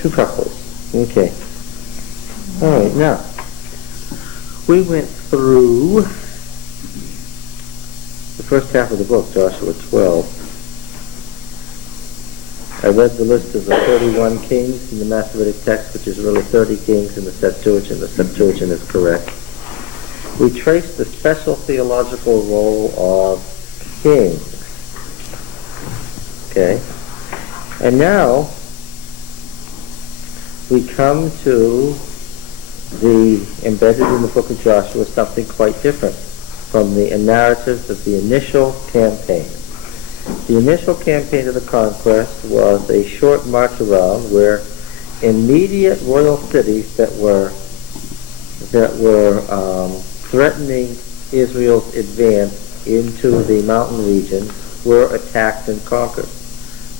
Two couples. Okay. All right. Now we went through the first half of the book, Joshua 12. I read the list of the 31 kings in the Masoretic text, which is really 30 kings in the Septuagint. The Septuagint is correct. We traced the special theological role of kings. Okay? And now we come to the, embedded in the book of Joshua, something quite different from the narratives of the initial campaign. The initial campaign of the conquest was a short march around where immediate royal cities that were threatening Israel's advance into the mountain region were attacked and conquered.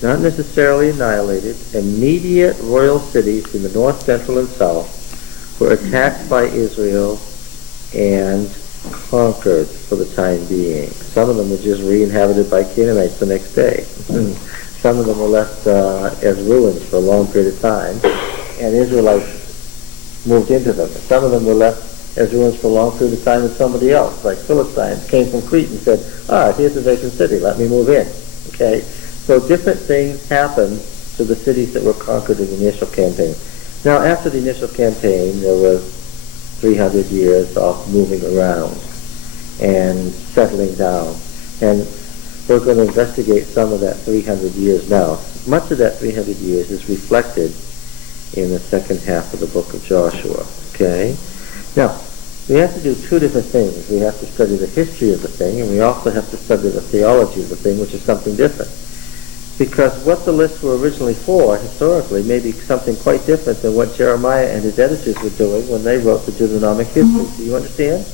Not necessarily annihilated. Immediate royal cities in the north, central, and south were attacked by Israel and conquered for the time being. Some of them were just re-inhabited by Canaanites the next day. Some of them were left as ruins for a long period of time, and Israelites moved into them. Some of them were left as ruins for a long period of time, and somebody else, like Philistines, came from Crete and said, here's a vacant city, let me move in. Okay? So different things happened to the cities that were conquered in the initial campaign. Now, after the initial campaign, there was 300 years of moving around and settling down. And we're going to investigate some of that 300 years now. Much of that 300 years is reflected in the second half of the book of Joshua. Okay? Now, we have to do two different things. We have to study the history of the thing, and we also have to study the theology of the thing, which is something different. Because what the lists were originally for, historically, may be something quite different than what Jeremiah and his editors were doing when they wrote the Deuteronomic history. Do you understand?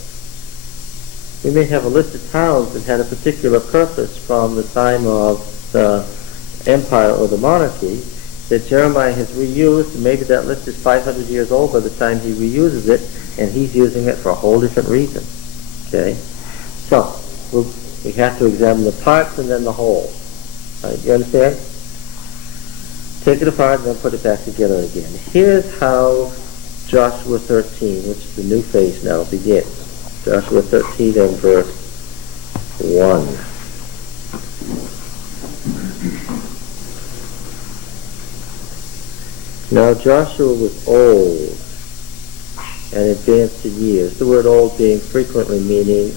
We may have a list of towns that had a particular purpose from the time of the empire or the monarchy that Jeremiah has reused, and maybe that list is 500 years old by the time he reuses it, and he's using it for a whole different reason. Okay? So, we have to examine the parts and then the whole. Right, you understand? Take it apart and then put it back together again. Here's how Joshua 13, which is the new phase now, begins. Joshua 13 and verse 1. Now Joshua was old and advanced in years. The word old being frequently meaning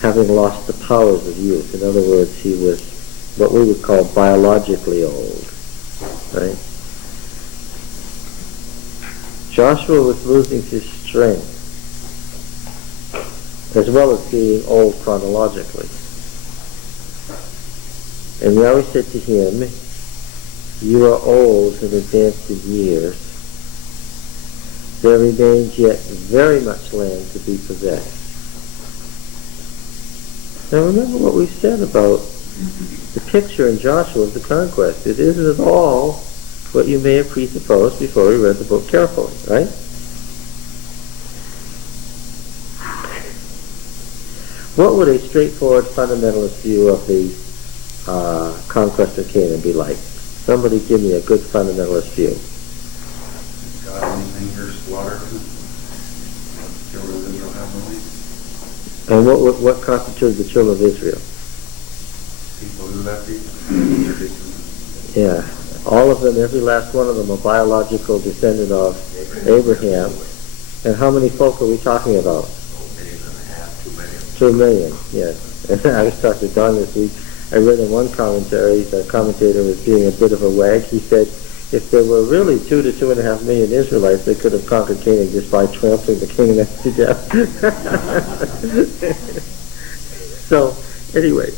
having lost the powers of youth. In other words, he was what we would call biologically old. Right? Joshua was losing his strength as well as being old chronologically. And Yahweh said to him, "You are old and advanced in years. There remains yet very much land to be possessed." Now remember what we said about the picture in Joshua of the conquest. It isn't at all what you may have presupposed before we read the book carefully, right? What would a straightforward fundamentalist view of the conquest of Canaan be like? Somebody give me a good fundamentalist view. God only anger, slaughter, children of Israel have no land. And what constituted the children of Israel? People who left Egypt. Yeah. All of them, every last one of them, a biological descendant of Abraham. And how many folk are we talking about? 2 million, yes. And I was talking to Don this week. I read in one commentary, the commentator was being a bit of a wag. He said, if there were really 2 to 2.5 million Israelites, they could have conquered Canaan just by trampling the Canaanites to death. So, anyway,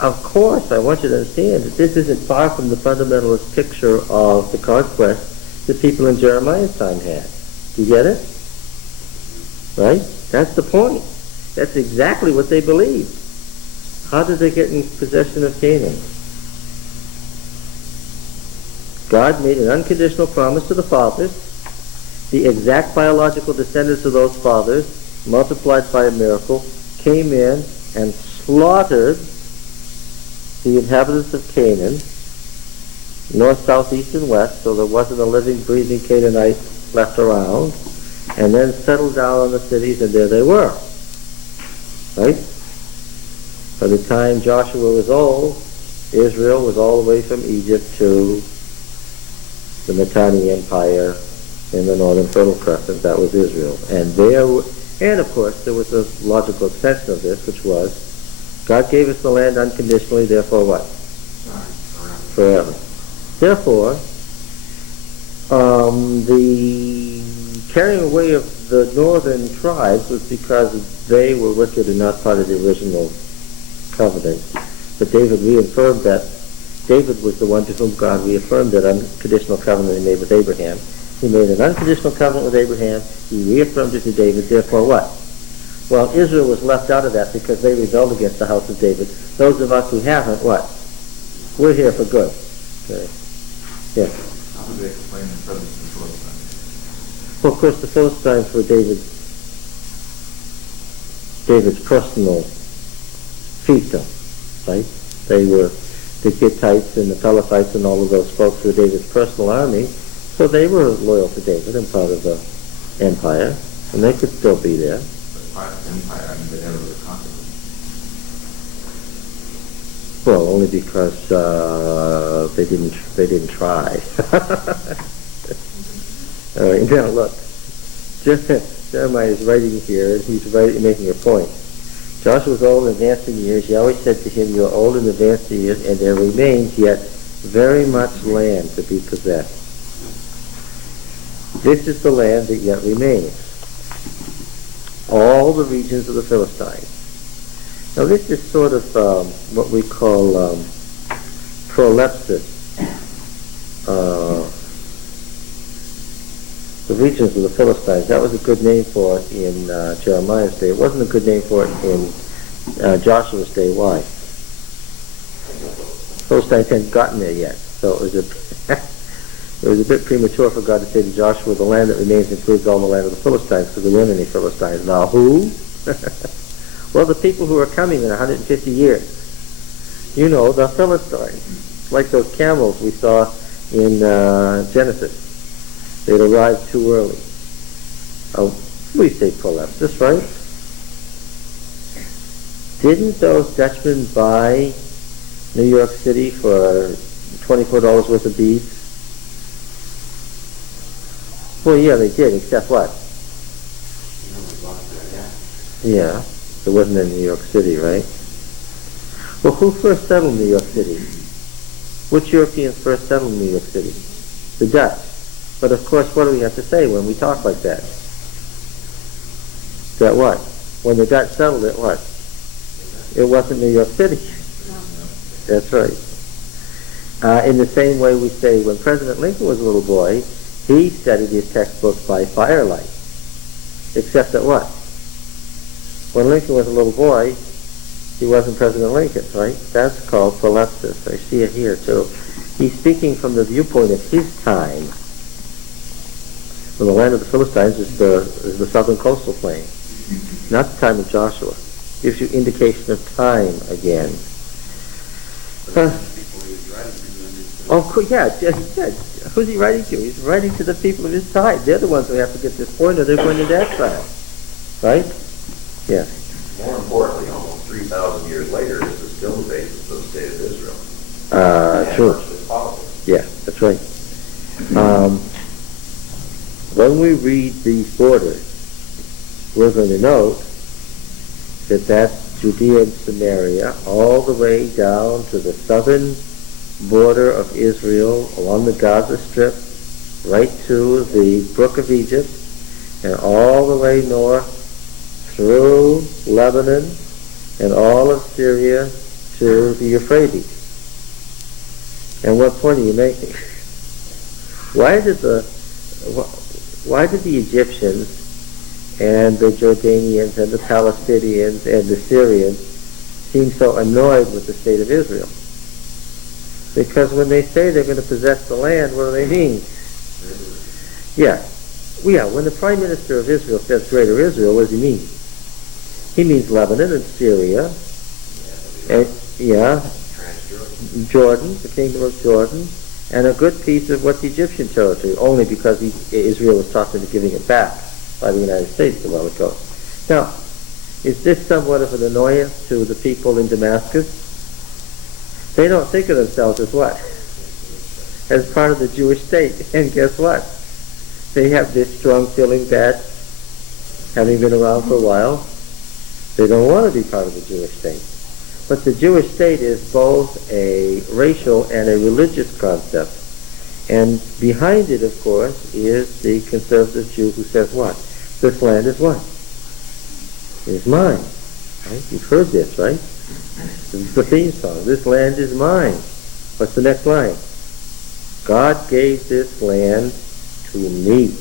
of course, I want you to understand that this isn't far from the fundamentalist picture of the conquest that people in Jeremiah's time had. Do you get it? Right? That's the point. That's exactly what they believed. How did they get in possession of Canaan? God made an unconditional promise to the fathers. The exact biological descendants of those fathers, multiplied by a miracle, came in and slaughtered the inhabitants of Canaan, north, south, east, and west, so there wasn't a living, breathing Canaanite left around, and then settled down on the cities, and there they were. Right? By the time Joshua was old, Israel was all the way from Egypt to the Mitanni Empire in the northern Fertile Crescent. That was Israel. And of course, there was a logical extension of this, which was, God gave us the land unconditionally, therefore what? Forever. Therefore, the carrying away of the northern tribes was because they were wicked and not part of the original covenant. But David reaffirmed that. David was the one to whom God reaffirmed that unconditional covenant he made with Abraham. He made an unconditional covenant with Abraham. He reaffirmed it to David. Therefore what? Well, Israel was left out of that because they rebelled against the house of David. Those of us who haven't, what? We're here for good. Okay. Yes. How do they explain the presence of the Philistines? Well, of course, the Philistines were David's personal fiefdom, right? They were the Hittites and the Pelethites and all of those folks were David's personal army, so they were loyal to David and part of the empire, and they could still be there. But part of the empire, I mean, they never really conquered them. Well, only because they didn't try. All right, now look, Jeremiah is writing here, and he's making a point. Joshua was old and advanced in years. Yahweh said to him, you are old and advanced in years, and there remains yet very much land to be possessed. This is the land that yet remains. All the regions of the Philistines. Now this is sort of what we call prolepsis. The regions of the Philistines. That was a good name for it in Jeremiah's day. It wasn't a good name for it in Joshua's day. Why? Philistines hadn't gotten there yet, so it was a bit premature for God to say to Joshua, the land that remains includes all the land of the Philistines, because there weren't any Philistines. Now who? Well, the people who are coming in 150 years. You know, the Philistines. Like those camels we saw in Genesis. They'd arrived too early. We say prolepsis, right? Didn't those Dutchmen buy New York City for $24 worth of beads? Well, yeah, they did, except what? Yeah, it wasn't in New York City, right? Well, who first settled New York City? Which Europeans first settled New York City? The Dutch. But of course, what do we have to say when we talk like that? That what? When the Dutch settled it, what? It wasn't New York City. That's right. In the same way we say when President Lincoln was a little boy, he studied his textbooks by firelight. Except that what? When Lincoln was a little boy, he wasn't President Lincoln, right? That's called prolepsis. I see it here too. He's speaking from the viewpoint of his time. Well, the land of the Philistines is the southern coastal plain, not the time of Joshua. Gives you indication of time again. Who's he writing to? He's writing to the people of his time. They're the ones who have to get this point, or they're going into exile. Right? Yeah. More importantly, almost 3,000 years later, this is still the basis of the state of Israel. True. Yeah, that's right. When we read these borders, we're going to note that that's Judea and Samaria, all the way down to the southern border of Israel, along the Gaza Strip, right to the Brook of Egypt, and all the way north through Lebanon and all of Syria to the Euphrates. And what point are you making? Why did the Egyptians and the Jordanians and the Palestinians and the Syrians seem so annoyed with the state of Israel? Because when they say they're going to possess the land, what do they mean? Yeah, when the Prime Minister of Israel says Greater Israel, what does he mean? He means Lebanon and Syria And, yeah, Trans-Jordan. Jordan, the kingdom of Jordan, and a good piece of what's Egyptian territory, only because Israel was talked into giving it back by the United States a while ago. Now, is this somewhat of an annoyance to the people in Damascus? They don't think of themselves as what? As part of the Jewish state. And guess what? They have this strong feeling that, having been around for a while, they don't want to be part of the Jewish state. But the Jewish state is both a racial and a religious concept. And behind it, of course, is the conservative Jew who says what? This land is what? It is mine. Right? You've heard this, right? This is the theme song. This land is mine. What's the next line? God gave this land to me.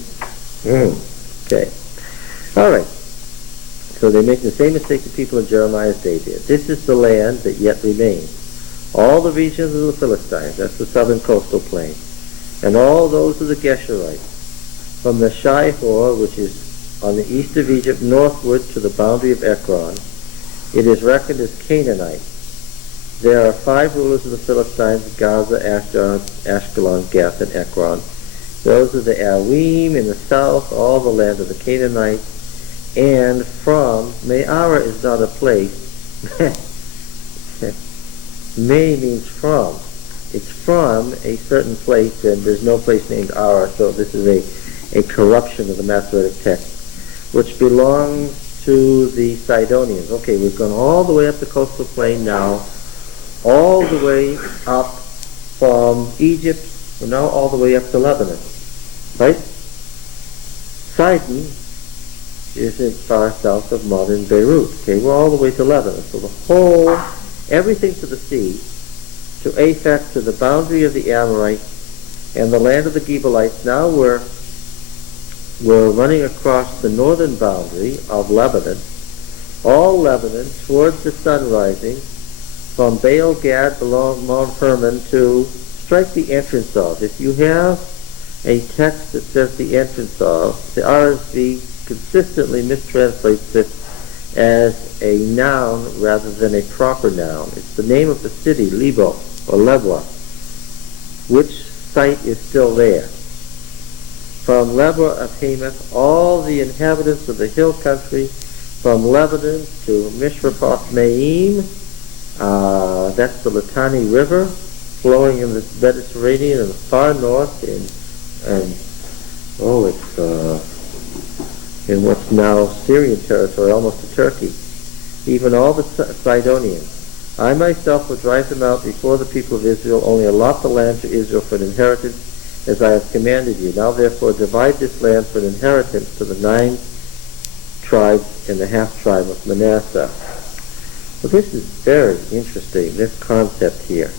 Okay. All right. So they make the same mistake the people in Jeremiah's day did. This is the land that yet remains. All the regions of the Philistines, that's the southern coastal plain, and all those of the Geshurites, from the Shihor, which is on the east of Egypt, northward to the boundary of Ekron, it is reckoned as Canaanite. There are 5 rulers of the Philistines: Gaza, Ashdod, Ashkelon, Gath, and Ekron. Those are the Awim in the south, all the land of the Canaanites. And from, Me'ara is not a place. Me means from. It's from a certain place, and there's no place named Ara, so this is a corruption of the Masoretic text, which belongs to the Sidonians. Okay, we've gone all the way up the coastal plain now, all the way up from Egypt, we're now all the way up to Lebanon, right? Sidon is in far south of modern Beirut. Okay, we're all the way to Lebanon. So the whole, everything to the sea, to Aphek, to the boundary of the Amorites, and the land of the Gibeonites. Now we're running across the northern boundary of Lebanon, all Lebanon, towards the sun rising, from Baal Gad below Mount Hermon to strike the entrance of. If you have a text that says the entrance of, the RSV consistently mistranslates it as a noun rather than a proper noun. It's the name of the city, Lebo, or Lebwa, which site is still there. From Lebwa of Hamath, all the inhabitants of the hill country, from Lebanon to Mishrapoth Maim, that's the Litani River, flowing in the Mediterranean in the far north, in what's now Syrian territory, almost to Turkey, even all the Sidonians. I myself will drive them out before the people of Israel, only allot the land to Israel for an inheritance, as I have commanded you. Now therefore divide this land for an inheritance to the 9 tribes and the half-tribe of Manasseh. Well, this is very interesting, this concept here.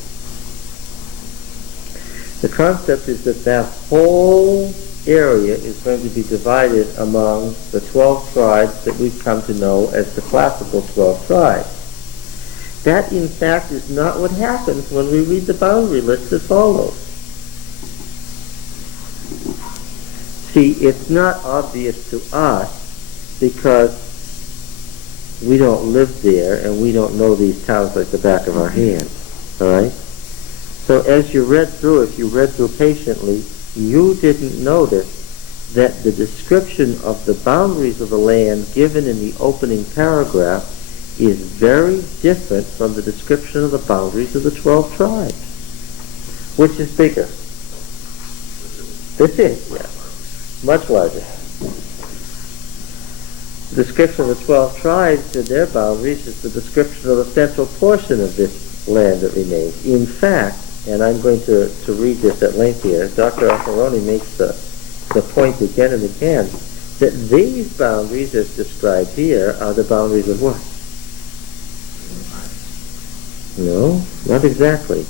The concept is that whole area is going to be divided among the 12 tribes that we've come to know as the classical 12 tribes. That, in fact, is not what happens when we read the boundary list that follows. See, it's not obvious to us because we don't live there and we don't know these towns like the back of our hand. All right? So as you read through, if you read through patiently, you didn't notice that the description of the boundaries of the land given in the opening paragraph is very different from the description of the boundaries of the 12 tribes. Which is bigger? This is, yeah. Much larger. The description of the 12 tribes and their boundaries is the description of the central portion of this land that remains. In fact, and I'm going to read this at length here, Dr. Alfaroni makes the point again and again that these boundaries as described here are the boundaries of what? No, not exactly.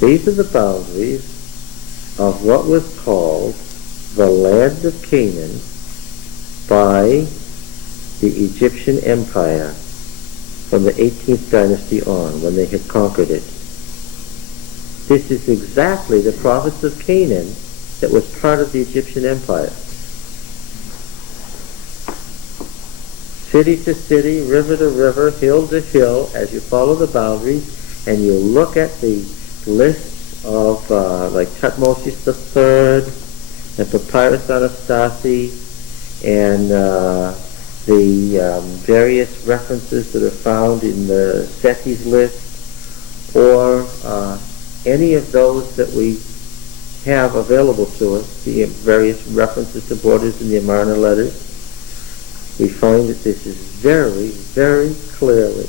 These are the boundaries of what was called the land of Canaan by the Egyptian Empire from the 18th dynasty on, when they had conquered it. This is exactly the province of Canaan that was part of the Egyptian Empire. city to city, river to river, hill to hill, as you follow the boundaries, and you look at the lists of, like Tutmosis III, and Papyrus Anastasi, and the various references that are found in the Seti's list, or any of those that we have available to us, the various references to borders in the Amarna letters, we find that this is very, very clearly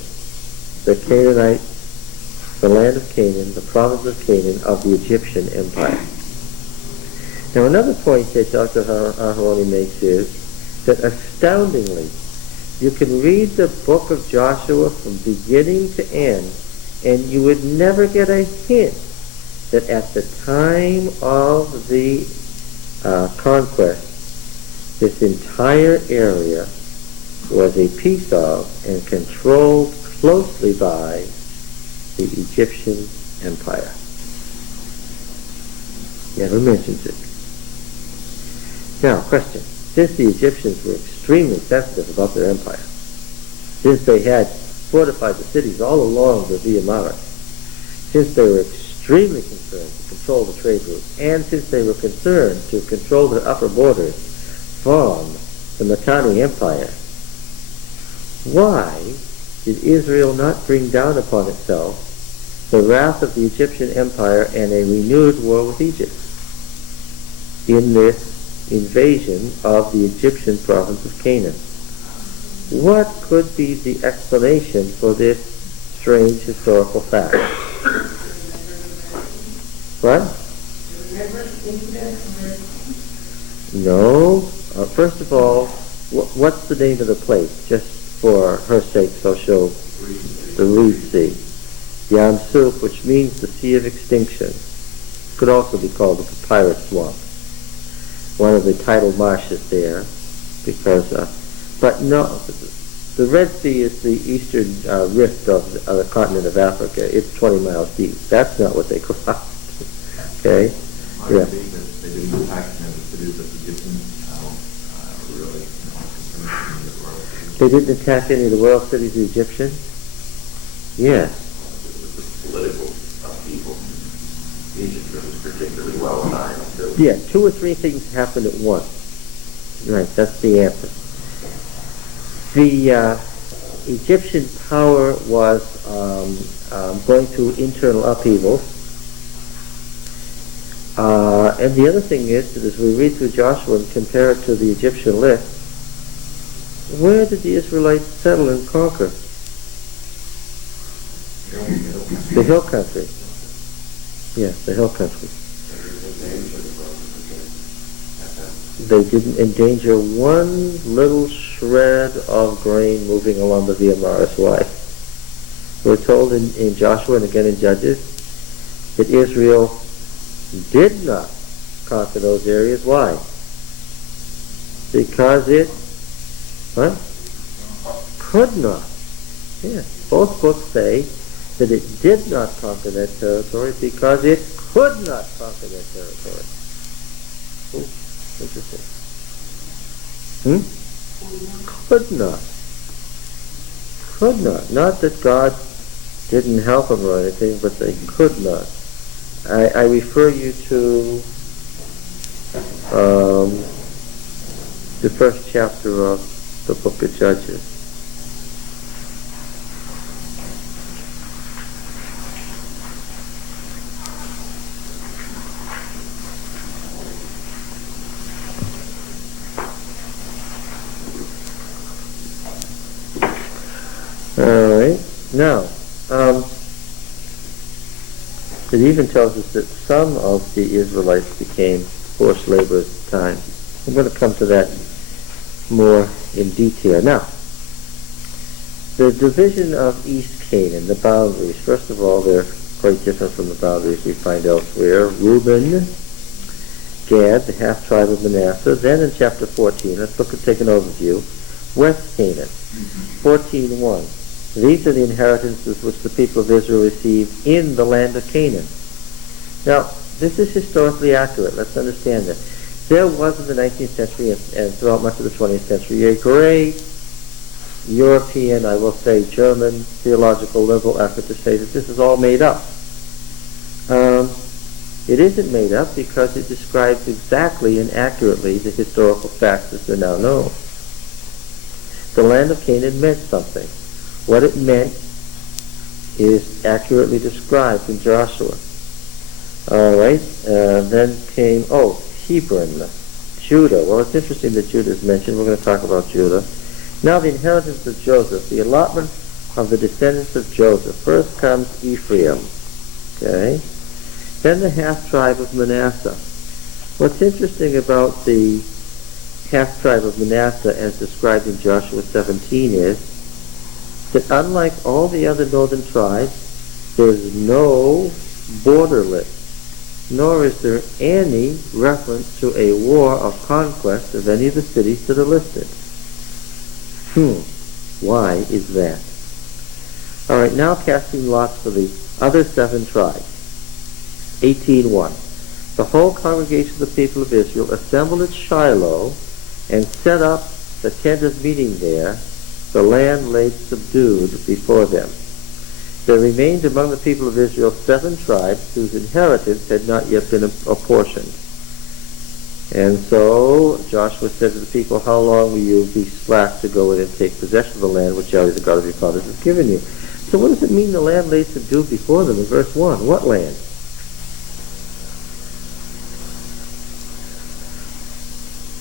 the Canaanites, the land of Canaan, the province of Canaan of the Egyptian Empire. Now another point that Dr. Aharoni makes is that astoundingly, you can read the book of Joshua from beginning to end, and you would never get a hint that at the time of the conquest, this entire area was a piece of and controlled closely by the Egyptian Empire. Never mentions it. Now, question. Since the Egyptians were extremely sensitive about their empire, since they had fortified the cities all along the Via Maris, since they were extremely concerned to control the trade routes, and since they were concerned to control their upper borders from the Mitanni Empire, why did Israel not bring down upon itself the wrath of the Egyptian Empire and a renewed war with Egypt in this invasion of the Egyptian province of Canaan? What could be the explanation for this strange historical fact? What? No. First of all, what's the name of the place? Just for her sake, so she'll... The Reed Sea. Yam Suf, which means the Sea of Extinction. Could also be called the Papyrus Swamp. One of the tidal marshes there, because... but no, the Red Sea is the eastern rift of the continent of Africa. It's 20 miles deep. That's not what they crossed. Okay? I think that they didn't attack the cities of the Egyptians. Really, they didn't attack any of the royal cities of the Egyptians? Yes. It was political upheaval. Egypt was particularly well aligned. Yeah, 2 or 3 things happened at once. Right, that's the answer. The Egyptian power was going through internal upheavals. And the other thing is that as we read through Joshua and compare it to the Egyptian list, where did the Israelites settle and conquer? The hill country. Yes, the hill country. They didn't endanger one little shred of grain moving along the Via Maris. Why? We're told in Joshua and again in Judges that Israel did not conquer those areas. Why? Because it could not. Yes, both books say that it did not conquer that territory because it could not conquer that territory. Interesting. Could not. Could not. Not that God didn't help them or anything, but they could not. I refer you to the first chapter of the book of Judges. All right. Now, it even tells us that some of the Israelites became forced laborers at the time. I'm going to come to that more in detail. Now, the division of East Canaan, the boundaries, first of all, they're quite different from the boundaries we find elsewhere. Reuben, Gad, the half-tribe of Manasseh. Then in chapter 14, let's take an overview. West Canaan, 14:1. These are the inheritances which the people of Israel received in the land of Canaan. Now, this is historically accurate. Let's understand that. There was in the 19th century and throughout much of the 20th century a great European, I will say German theological liberal effort to say that this is all made up. It isn't made up because it describes exactly and accurately the historical facts as they're now known. The land of Canaan meant something. What it meant is accurately described in Joshua. All right. Then came, Hebron, Judah. Well, it's interesting that Judah is mentioned. We're going to talk about Judah. Now the inheritance of Joseph, the allotment of the descendants of Joseph. First comes Ephraim. Okay. Then the half-tribe of Manasseh. What's interesting about the half-tribe of Manasseh as described in Joshua 17 is that unlike all the other northern tribes, there's no border list, nor is there any reference to a war of conquest of any of the cities that are listed. Why is that? All right, now casting lots for the other 7 tribes. 18:1. The whole congregation of the people of Israel assembled at Shiloh and set up the tent of meeting there. The land lay subdued before them. There remained among the people of Israel 7 tribes whose inheritance had not yet been apportioned. And so Joshua said to the people, how long will you be slack to go in and take possession of the land which Yahweh the God of your fathers has given you? So what does it mean the land lay subdued before them in verse 1? What land?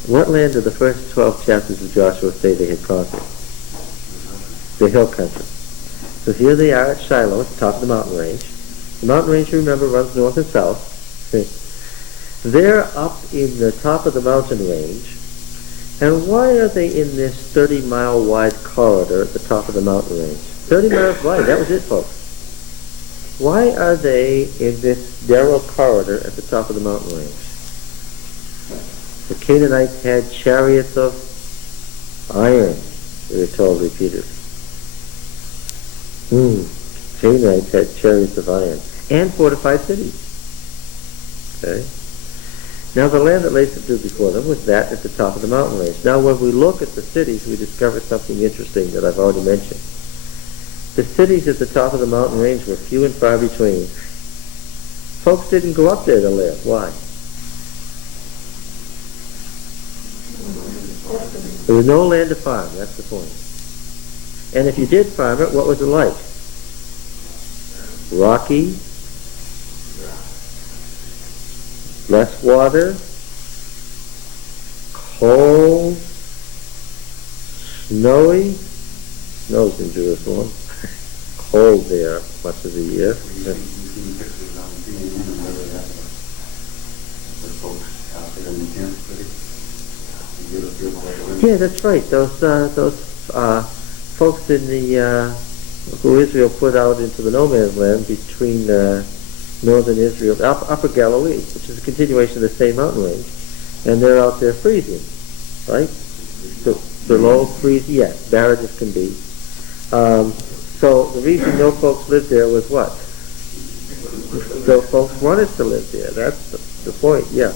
What land did the first 12 chapters of Joshua say they had conquered? The hill country. So here they are at Shiloh, at the top of the mountain range. The mountain range, you remember, runs north and south. They're up in the top of the mountain range. And why are they in this 30-mile wide corridor at the top of the mountain range? 30 miles wide, that was it, folks. Why are they in this narrow corridor at the top of the mountain range? The Canaanites had chariots of iron, we were told repeatedly. Canaanites had chariots of iron and fortified cities. Okay. Now the land that lay subdued before them was that at the top of the mountain range. Now when we look at the cities, we discover something interesting that I've already mentioned. The cities at the top of the mountain range were few and far between. Folks didn't go up there to live. Why? There was no land to farm, that's the point. And if you did farm it, what was it like? Rocky, less water, cold, snowy. Snow's in Jerusalem. Cold there much of the year. Yeah, that's right. Those folks in the who Israel put out into the no man's land between northern Israel, Upper Galilee, which is a continuation of the same mountain range, and they're out there freezing, right? So below freezing, yes, barren as can be. So the reason no folks lived there was what? So folks wanted to live there. That's the point, yeah.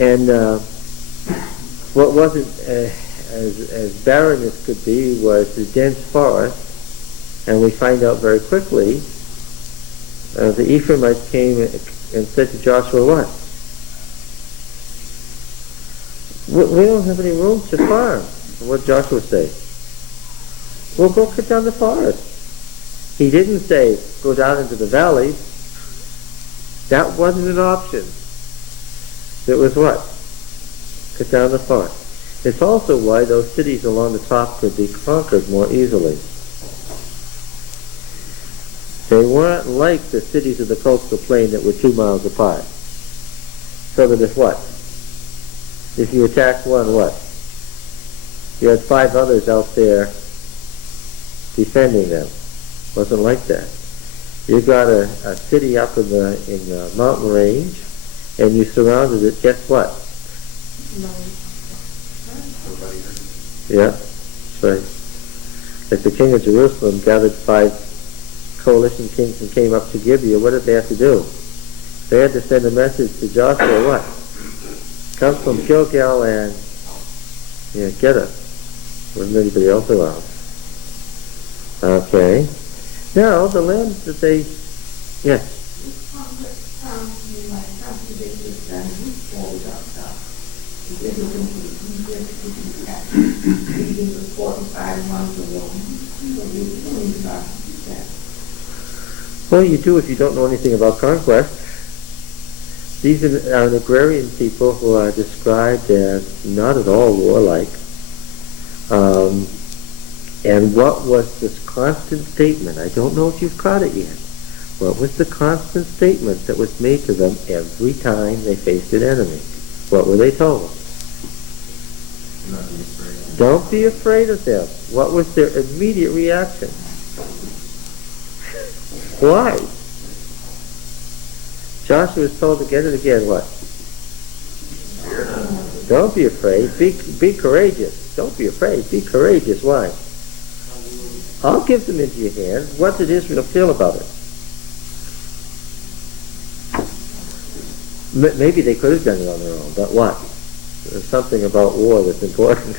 And what wasn't as barren as could be was the dense forest, and we find out very quickly the Ephraimites came and said to Joshua, what? We don't have any room to farm. And what did Joshua say? Well, go cut down the forest. He didn't say, go down into the valleys. That wasn't an option. It was what? Cut down the forest. It's also why those cities along the top could be conquered more easily. They weren't like the cities of the coastal plain that were 2 miles apart. So that if what? If you attacked one, what? You had 5 others out there defending them. Wasn't like that. You got a city up in the mountain range, and you surrounded it. Guess what? Yeah, that's right. As the king of Jerusalem gathered 5 coalition kings and came up to Gibeah, what did they have to do? They had to send a message to Joshua, what? Come from Gilgal and get us. Wasn't anybody else around. Okay. Now, the land that they, yes, well, you do if you don't know anything about conquest. These are an agrarian people who are described as not at all warlike. And what was this constant statement? I don't know if you've caught it yet. What was the constant statement that was made to them every time they faced an enemy? What were they told? Don't be afraid of them. What was their immediate reaction? Why? Joshua was told again and again what? Don't be afraid. Be courageous. Don't be afraid. Be courageous. Why? I'll give them into your hand. What did Israel feel about it? Maybe they could have done it on their own, but what? There's something about war that's important.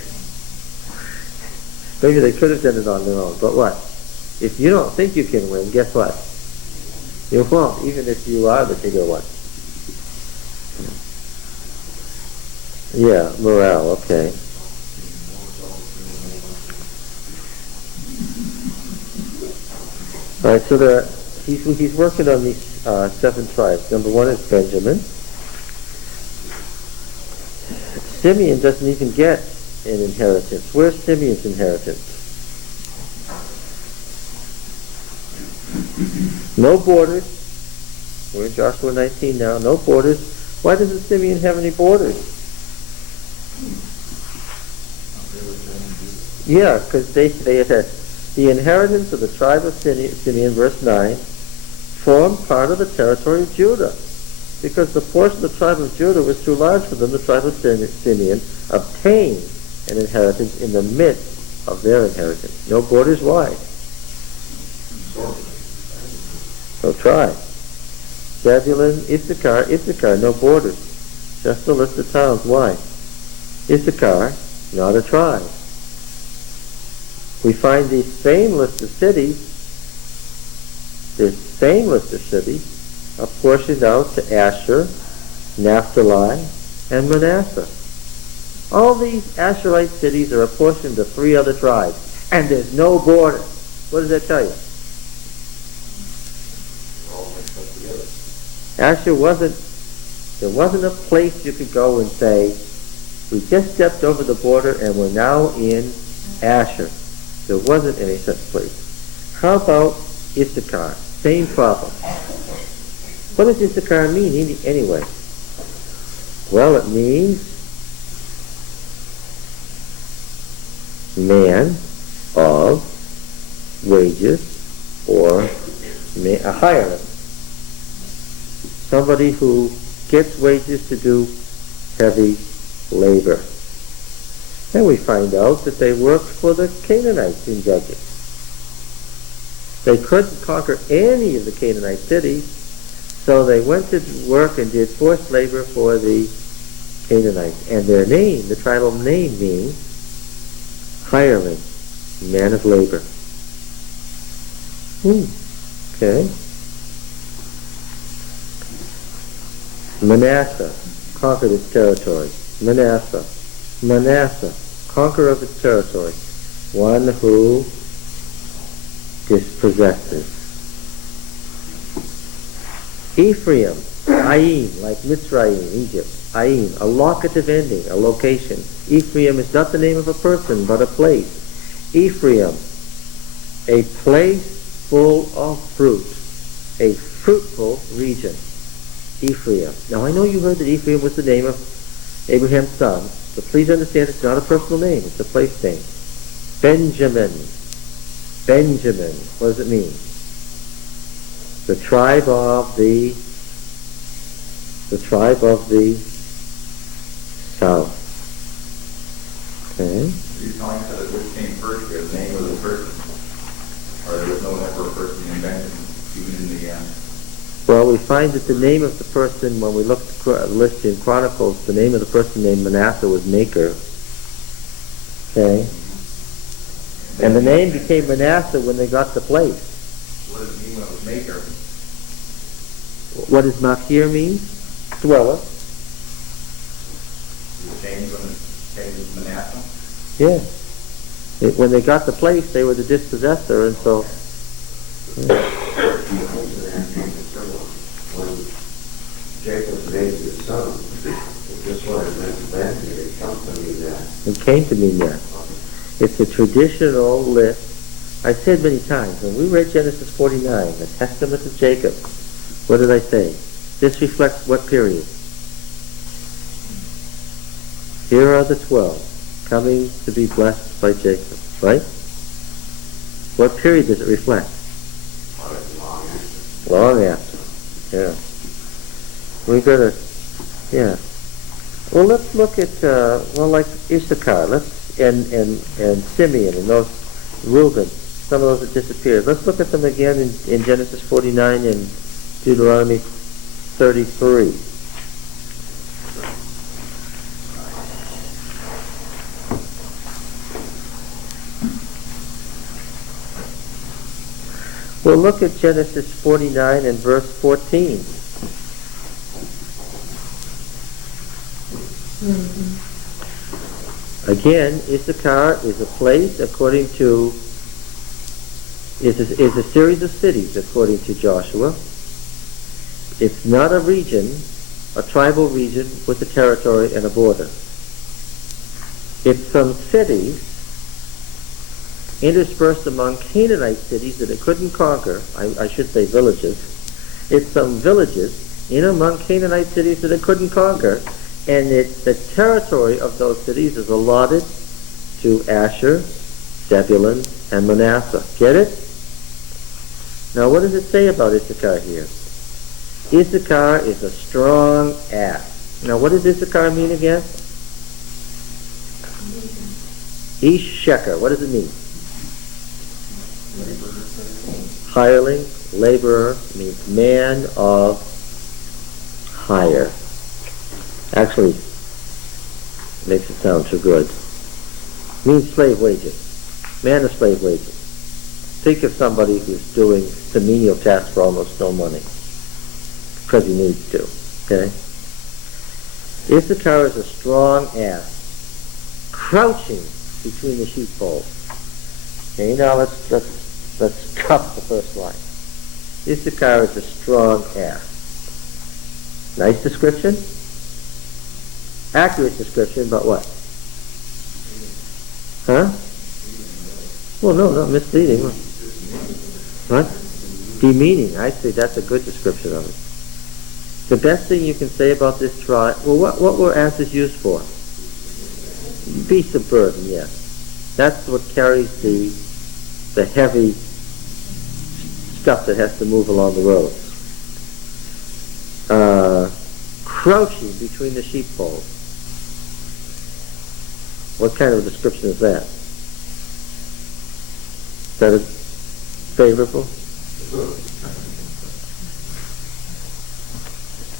Maybe they could have done it on their own, but what? If you don't think you can win, guess what? You won't, even if you are the bigger one. Yeah, morale, okay. All right, so he's working on these 7 tribes. Number 1 is Benjamin. Simeon doesn't even get an inheritance. Where's Simeon's inheritance? No borders. We're in Joshua 19 now. No borders. Why doesn't Simeon have any borders? Yeah, because they had the inheritance of the tribe of Simeon, verse 9, formed part of the territory of Judah. Because the portion of the tribe of Judah was too large for them, the tribe of Simeon obtained an inheritance in the midst of their inheritance. No borders, why? No tribe. Zebulun, Issachar, no borders. Just a list of towns. Why? Issachar, not a tribe. We find the same list of cities, apportioned out to Asher, Naphtali, and Manasseh. All these Asherite cities are apportioned to 3 other tribes, and there's no border. What does that tell you? Asher there wasn't a place you could go and say, we just stepped over the border and we're now in Asher. There wasn't any such place. How about Issachar? Same problem. What does Issachar mean anyway? Well, it means man of wages or a hireling. Somebody who gets wages to do heavy labor. And we find out that they worked for the Canaanites in Judges. They couldn't conquer any of the Canaanite cities, so they went to work and did forced labor for the Canaanites. And their name, the tribal name, means hireling, man of labor. Okay. Manasseh conquered its territory. Manasseh, conqueror of its territory, one who dispossesses. Ephraim, Ayin, like Mitzrayim, Egypt. Ayin, a locative ending, a location. Ephraim is not the name of a person, but a place. Ephraim, a place full of fruit, a fruitful region. Ephraim. Now I know you heard that Ephraim was the name of Abraham's son, but please understand it's not a personal name, it's a place name. Benjamin. What does it mean? The tribe of the south. Okay. You're telling us that which came first, the name of the person, or there was no ever a person named Benjamin, even in the Well, we find that the name of the person, when we look at the list in Chronicles, the name of the person named Manasseh was Maker. Okay? And the name became Manasseh when they got the place. What does it mean when it was maker? What does Machir mean? Dweller. It changed when it changed to Manasseh? Yeah. When they got the place, they were the dispossessor, and so... When Jacob made his son, this what it meant then, it comes to me that. It came to mean that. It's a traditional list. I said many times, when we read Genesis 49, the testament of Jacob, what did I say? This reflects what period? Here are the 12 coming to be blessed by Jacob, right? What period does it reflect? Long after. Yeah. We gotta, yeah. Well, let's look at, like Issachar, and Simeon, and those, Reuben, some of those that disappeared. Let's look at them again in Genesis 49 and Deuteronomy 33. We'll look at Genesis 49 and verse 14. Again, Issachar is a place according to, is a series of cities according to Joshua. It's not a region, a tribal region with a territory and a border. It's some cities interspersed among Canaanite cities that it couldn't conquer. I should say villages. It's some villages in among Canaanite cities that it couldn't conquer, and the territory of those cities is allotted to Asher, Zebulun, and Manasseh. Get it? Now what does it say about Issachar here? Issachar is a strong ass. Now what does Issachar mean again? Ish Sheker. What does it mean? Hireling, laborer, means man of hire. Actually, makes it sound too good. Means slave wages. Man of slave wages. Think of somebody who's doing the menial task for almost no money. Because he needs to. Okay? Issachar is a strong ass. Crouching between the sheepfolds. Okay, now let's stop the first line. Issachar is a strong ass. Nice description? Accurate description, but what? Huh? Well, no, not misleading. What? Demeaning. I say that's a good description of it. The best thing you can say about this tribe, well, what were asses used for? Beasts of burden, yes. That's what carries the heavy stuff that has to move along the roads. Crouching between the sheepfolds. What kind of description is that? Is that favorable?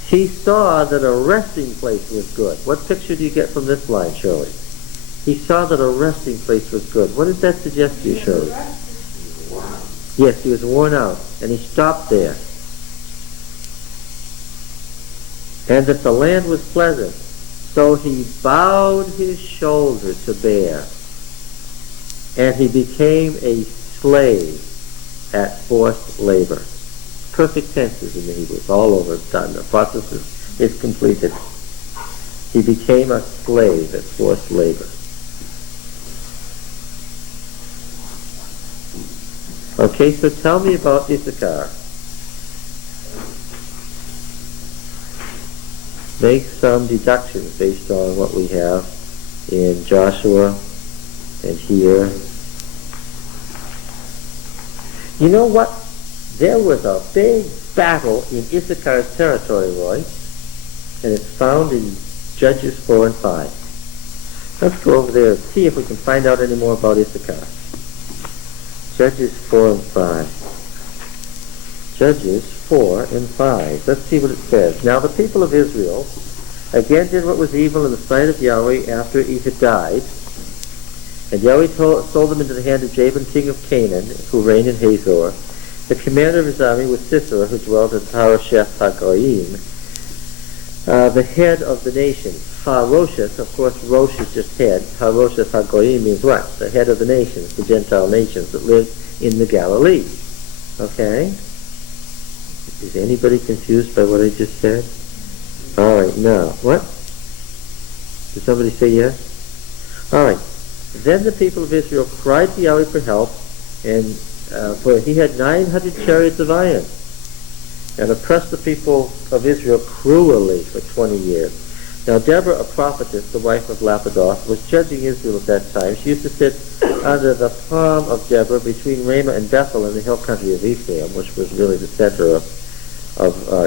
He saw that a resting place was good. What picture do you get from this line, Shirley? He saw that a resting place was good. What does that suggest to you, Shirley? Yes, he was worn out, and he stopped there. And that the land was pleasant. So he bowed his shoulder to bear, and he became a slave at forced labor. Perfect tenses in the Hebrew. It's all over. It's done. The process is completed. He became a slave at forced labor. Okay, so tell me about Issachar. Make some deductions based on what we have in Joshua and here. You know what? There was a big battle in Issachar's territory, Roy, and it's found in Judges 4 and 5. Let's go over there and see if we can find out any more about Issachar. Judges 4 and 5. Judges 4 and 5. Let's see what it says. Now the people of Israel again did what was evil in the sight of Yahweh after Ehud died, And Yahweh sold them into the hand of Jabin, king of Canaan, who reigned in Hazor. The commander of his army was Sisera, who dwelt in Harosheth Hagoyim, the head of the nation. Harosheth, of course, Rosh is just head. Harosheth Hagoyim means what? The head of the nations, the Gentile nations that live in the Galilee. Okay? Is anybody confused by what I just said? All right, now, what? Did somebody say yes? All right. Then the people of Israel cried to Yahweh for help, and for he had 900 chariots of iron, and oppressed the people of Israel cruelly for 20 years. Now Deborah, a prophetess, the wife of Lapidoth, was judging Israel at that time. She used to sit under the palm of Deborah between Ramah and Bethel in the hill country of Ephraim, which was really the center of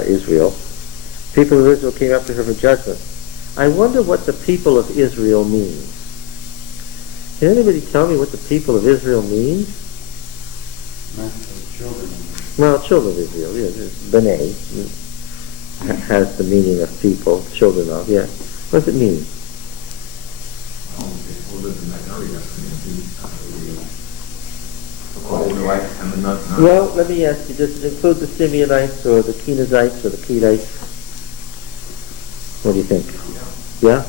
Israel. People of Israel came up to her for judgment. I wonder what the people of Israel means. Can anybody tell me what the people of Israel means? Children. Well, children of Israel, yes. B'nai has the meaning of people, children of, yeah. What does it mean? Well, let me ask you, does it include the Simeonites or the Kenizzites or the Kenites? What do you think? Yeah?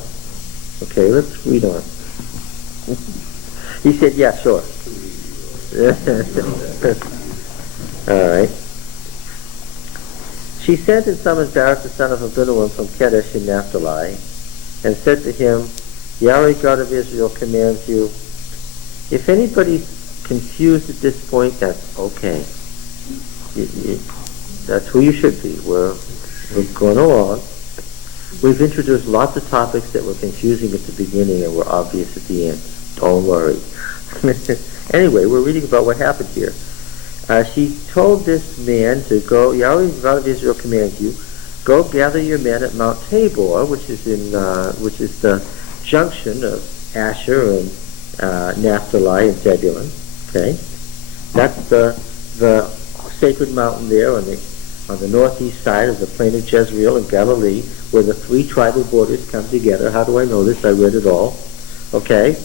Okay, let's read on. He said, yeah, sure. All right. She sent and summoned Barak the son of Abinoam from Kedesh in Naphtali, and said to him, Yahweh God of Israel commands you. If anybody's confused at this point, that's okay. That's who you should be. We're going along. We've introduced lots of topics that were confusing at the beginning and were obvious at the end. Don't worry. Anyway, we're reading about what happened here. She told this man to go, Yahweh God of Israel commands you, go gather your men at Mount Tabor, which is the junction of Asher and Naphtali and Zebulun. Okay, that's the sacred mountain there on the northeast side of the plain of Jezreel in Galilee, where the three tribal borders come together. How do I know this? I read it all. Okay,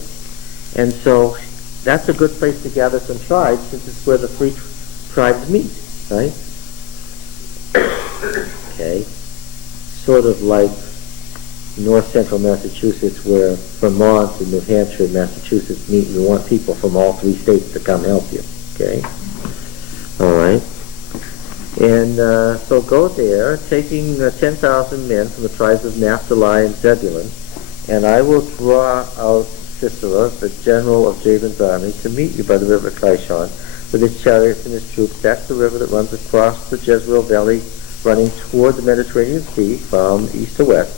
and so that's a good place to gather some tribes, since it's where the three tribes meet, right? Okay, sort of like north central Massachusetts, where Vermont and New Hampshire and Massachusetts meet, and you want people from all three states to come help you. Okay, all right. And so go there, taking 10,000 men from the tribes of Naphtali and Zebulun, and I will draw out Sisera, the general of Jabin's army, to meet you by the river Kishon with his chariots and his troops. That's the river that runs across the Jezreel Valley, running toward the Mediterranean Sea from east to west.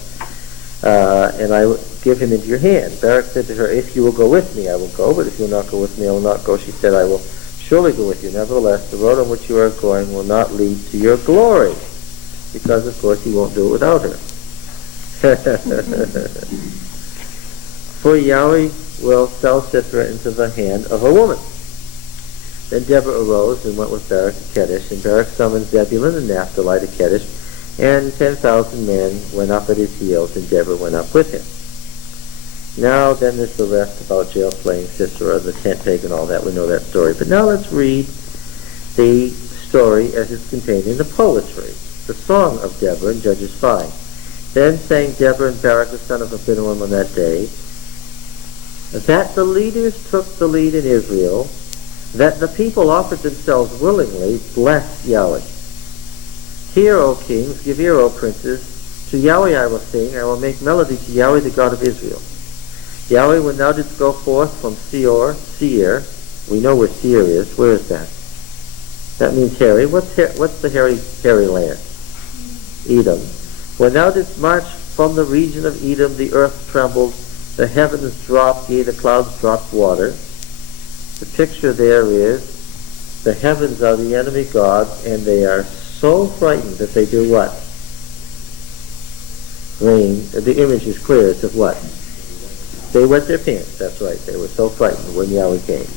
And I will give him into your hand. Barak said to her, if you will go with me, I will go, but if you will not go with me, I will not go. She said, I will surely go with you. Nevertheless, the road on which you are going will not lead to your glory, because, of course, he won't do it without her. For Yahweh will sell Sisera into the hand of a woman. Then Deborah arose and went with Barak to Kedesh, and Barak summoned Zebulun and Naphtali to Kedesh, and 10,000 men went up at his heels, and Deborah went up with him. Now then there's the rest about Jael slaying Sisera, the tent peg and all that. We know that story. But now let's read the story as it's contained in the poetry, the song of Deborah in Judges 5. Then sang Deborah and Barak the son of Abinoam on that day, that the leaders took the lead in Israel, that the people offered themselves willingly, bless Yahweh. Hear, O kings, give ear, O princes, to Yahweh I will sing, I will make melody to Yahweh the God of Israel. Yahweh, when thou didst go forth from Seir, we know where Seir is. Where is that? That means hairy. What's the hairy land? Edom. When thou didst march from the region of Edom, the earth trembled, the heavens dropped, yea, the clouds dropped water. The picture there is the heavens are the enemy gods, and they are so frightened that they do what? Rain. The image is clear. It's of what? They wet their pants. That's right. They were so frightened when Yahweh came.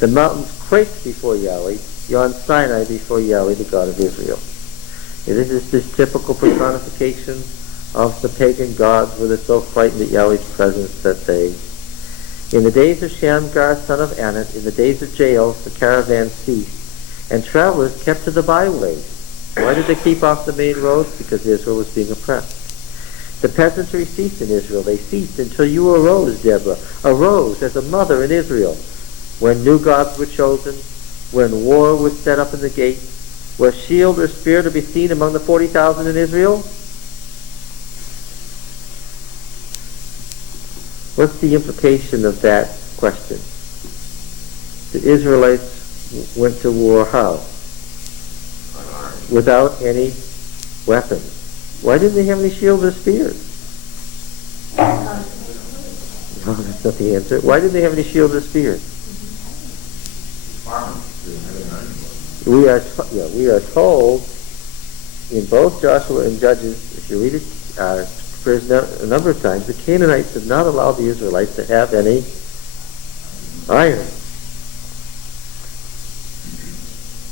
The mountains quaked before Yahweh, yon Sinai before Yahweh, the God of Israel. And this is this typical personification of the pagan gods, where they're so frightened at Yahweh's presence that they In the days of Shamgar, son of Anak, in the days of Jael, the caravan ceased, and travelers kept to the byways. Why did they keep off the main roads? Because Israel was being oppressed. The peasantry ceased in Israel. They ceased until you arose, Deborah, arose as a mother in Israel, when new gods were chosen, when war was set up in the gate, was shield or spear to be seen among the 40,000 in Israel? What's the implication of that question? The Israelites went to war how? Without any weapons. Why didn't they have any shields or spears? No, that's not the answer. Why didn't they have any shields or spears? We are told in both Joshua and Judges, if you read it a number of times, the Canaanites did not allow the Israelites to have any iron.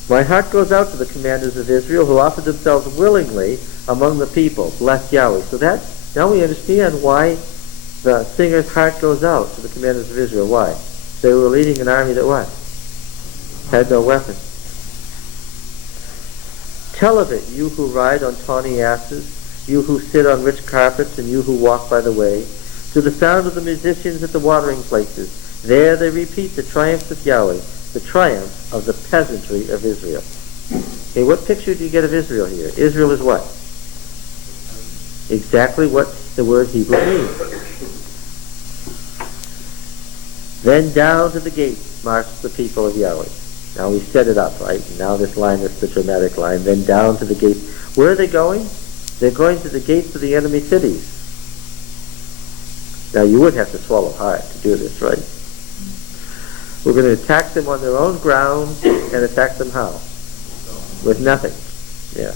My heart goes out to the commanders of Israel who offered themselves willingly among the people. Bless Yahweh. So now we understand why the singer's heart goes out to the commanders of Israel. Why? They were leading an army that what? Had no weapons. Tell of it, you who ride on tawny asses, you who sit on rich carpets, and you who walk by the way, to the sound of the musicians at the watering places. There they repeat the triumphs of Yahweh, the triumph of the peasantry of Israel. Okay, what picture do you get of Israel here? Israel is what? Exactly what the word Hebrew means. Then down to the gate marched the people of Yahweh. Now we set it up, right? Now this line is the dramatic line. Then down to the gate. Where are they going? They're going to the gates of the enemy cities. Now you would have to swallow hard to do this, right? We're going to attack them on their own ground and attack them how? With nothing. Yeah.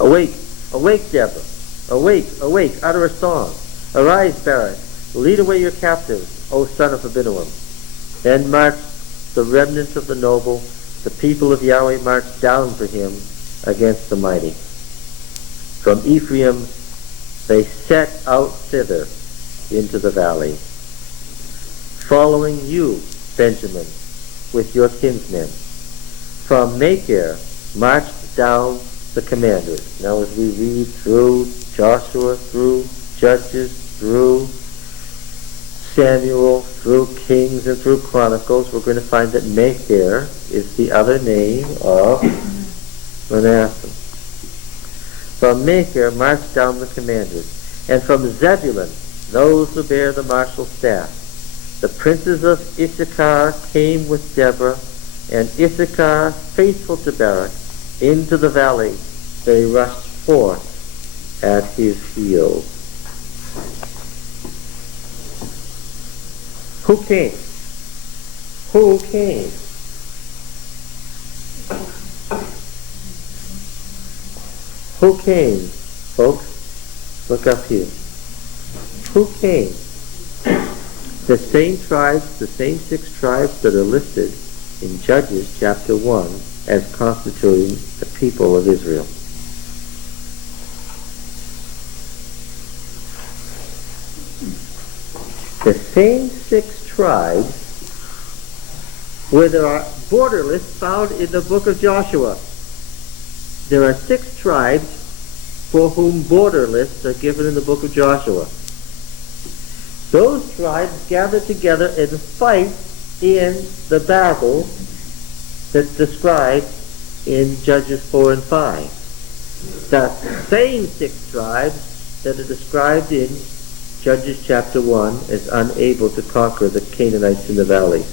Awake, awake, Deborah. Awake, awake, utter a song. Arise, Barak. Lead away your captives, O son of Abinoam. Then marched the remnant of the noble, the people of Yahweh marched down for him against the mighty. From Ephraim they set out thither into the valley, following you, Benjamin, with your kinsmen. From Machir marched down the commanders. Now as we read through Joshua, through Judges, through Samuel, through Kings, and through Chronicles, we're going to find that Machir is the other name of Manasseh. From Machir marched down the commanders, and from Zebulun those who bear the martial staff. The princes of Issachar came with Deborah, and Issachar, faithful to Barak, into the valley. They rushed forth at his heels. Who came? Who came? Who came, folks? Look up here. Who came? The same tribes, the same 6 tribes that are listed in Judges chapter 1 as constituting the people of Israel. The same 6 tribes where there are border lists found in the book of Joshua. There are 6 tribes for whom border lists are given in the book of Joshua. Those tribes gather together and fight in the battle that's described in Judges 4 and 5. The same 6 tribes that are described in Judges chapter 1 as unable to conquer the Canaanites in the valley.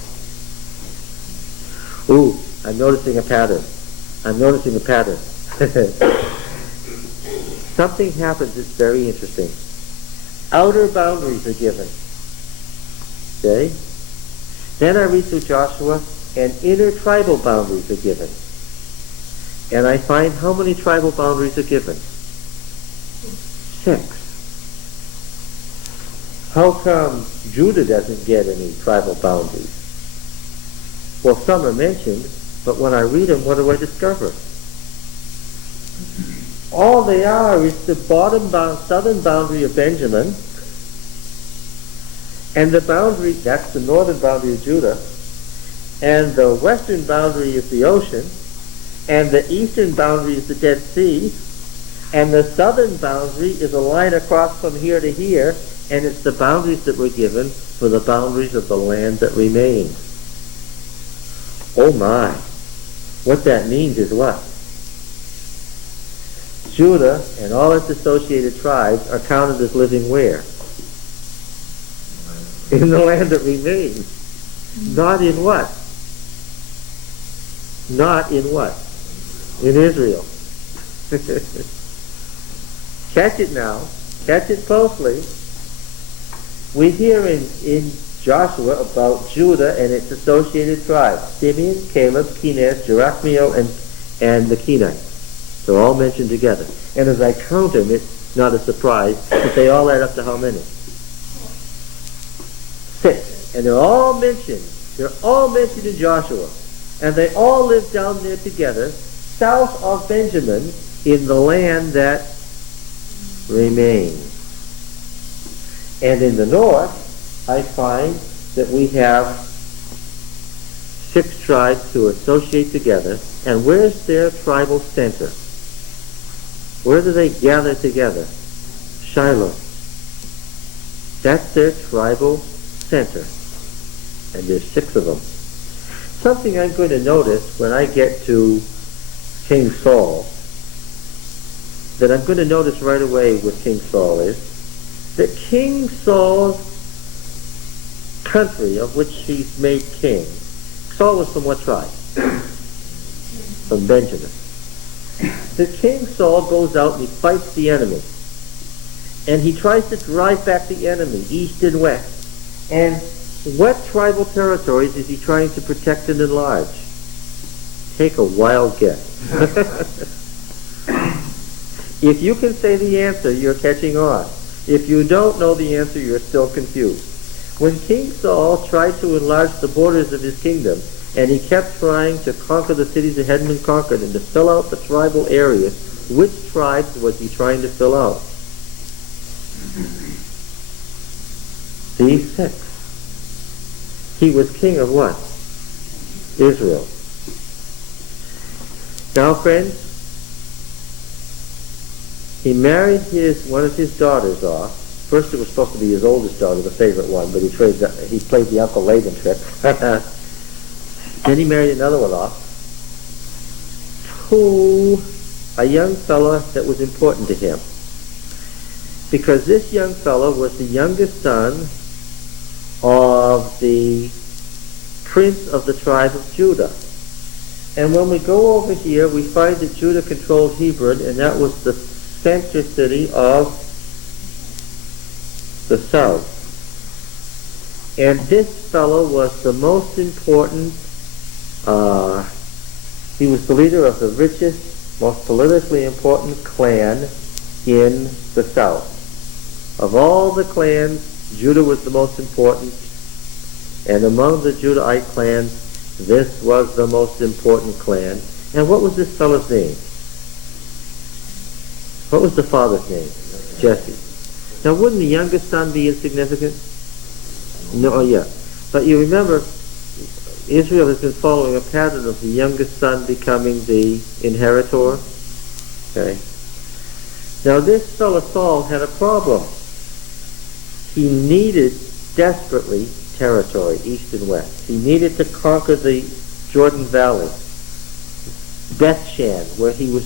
Ooh, I'm noticing a pattern. Something happens that's very interesting. Outer boundaries are given. Okay? Then I read through Joshua, and inner tribal boundaries are given. And I find how many tribal boundaries are given? 6. How come Judah doesn't get any tribal boundaries? Well, some are mentioned, but when I read them, what do I discover? All they are is the southern boundary of Benjamin And the boundary, that's the northern boundary of Judah, and the western boundary is the ocean, and the eastern boundary is the Dead Sea, and the southern boundary is a line across from here to here, and it's the boundaries that were given for the boundaries of the land that remains. Oh my. What that means is what? Judah and all its associated tribes are counted as living where? In the land that remains. Not in what? Not in what? In Israel. Catch it now. Catch it closely. We hear in Joshua about Judah and its associated tribes. Simeon, Caleb, Kenaz, Jerachmeel, and the Kenites. They're all mentioned together. And as I count them, it's not a surprise that they all add up to how many? 6. And they're all mentioned. They're all mentioned in Joshua. And they all live down there together, south of Benjamin, in the land that remains. And in the north, I find that we have 6 tribes who associate together. And where's their tribal center? Where do they gather together? Shiloh. That's their tribal center. And there's 6 of them. Something I'm going to notice when I get to King Saul, that I'm going to notice right away with King Saul is that King Saul's country of which he's made king, Saul was from what tribe? From Benjamin. The King Saul goes out and he fights the enemy. And he tries to drive back the enemy, east and west. And what tribal territories is he trying to protect and enlarge? Take a wild guess. If you can say the answer, you're catching on. If you don't know the answer, you're still confused. When King Saul tried to enlarge the borders of his kingdom, and he kept trying to conquer the cities that hadn't been conquered and to fill out the tribal areas, which tribes was he trying to fill out? These 6. He was king of what? Israel. Now, friends, he married one of his daughters off. First, it was supposed to be his oldest daughter, the favorite one, but he played the Uncle Laban trick. Then he married another one off to a young fellow that was important to him. Because this young fellow was the youngest son of the prince of the tribe of Judah. And when we go over here, we find that Judah controlled Hebron, and that was the center city of the south. And this fellow was the most important, he was the leader of the richest, most politically important clan in the south. Of all the clans, Judah was the most important, and among the Judahite clans, this was the most important clan. And what was this fellow's name? What was the father's name? Jesse. Now, wouldn't the youngest son be insignificant? No, yeah. But you remember, Israel has been following a pattern of the youngest son becoming the inheritor. Okay. Now, this fellow Saul had a problem. He needed desperately territory, east and west. He needed to conquer the Jordan Valley, Bethshan, where he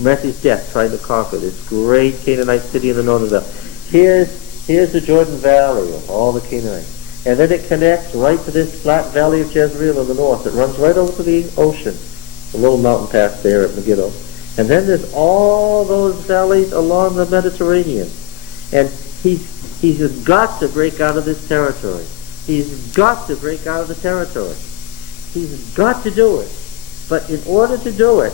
met his death trying to conquer this great Canaanite city in the northern valley. Here's the Jordan Valley of all the Canaanites. And then it connects right to this flat valley of Jezreel in the north. It runs right over to the ocean, the little mountain pass there at Megiddo. And then there's all those valleys along the Mediterranean. And he's got to break out of this territory. He's got to break out of the territory. He's got to do it. But in order to do it,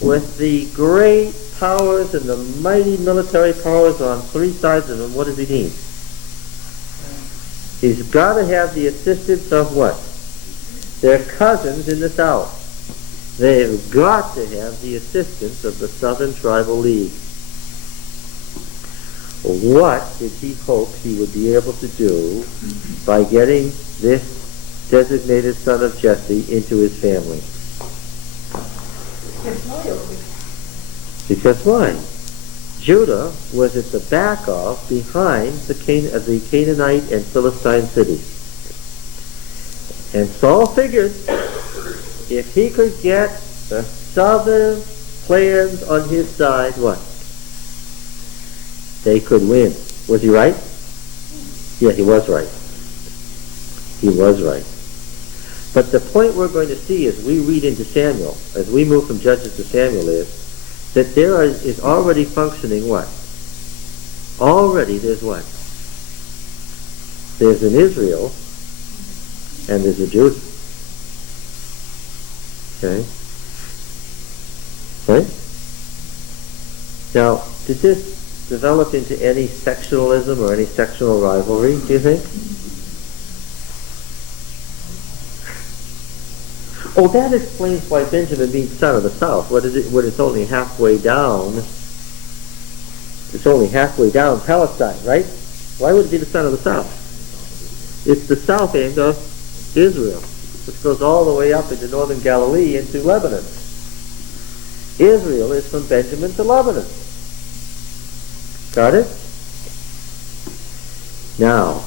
with the great powers and the mighty military powers on 3 sides of him, what does he need? He's got to have the assistance of what? Their cousins in the south. They've got to have the assistance of the Southern Tribal League. What did he hope he would be able to do by getting this designated son of Jesse into his family? Because why? Judah was at the back of, behind the Canaanite and Philistine cities. And Saul figured if he could get the southern clans on his side, what? They could win. Was he right? Yeah, he was right. He was right. But the point we're going to see as we read into Samuel, as we move from Judges to Samuel, is that there is already functioning what? Already there's what? There's an Israel and there's a Judah. Okay? Right? Now, did this develop into any sectionalism or any sectional rivalry, do you think? Oh, that explains why Benjamin means son of the south. What is it when it's only halfway down? It's only halfway down Palestine, right? Why would it be the son of the south? It's the south end of Israel, which goes all the way up into northern Galilee into Lebanon. Israel is from Benjamin to Lebanon. Got it? Now,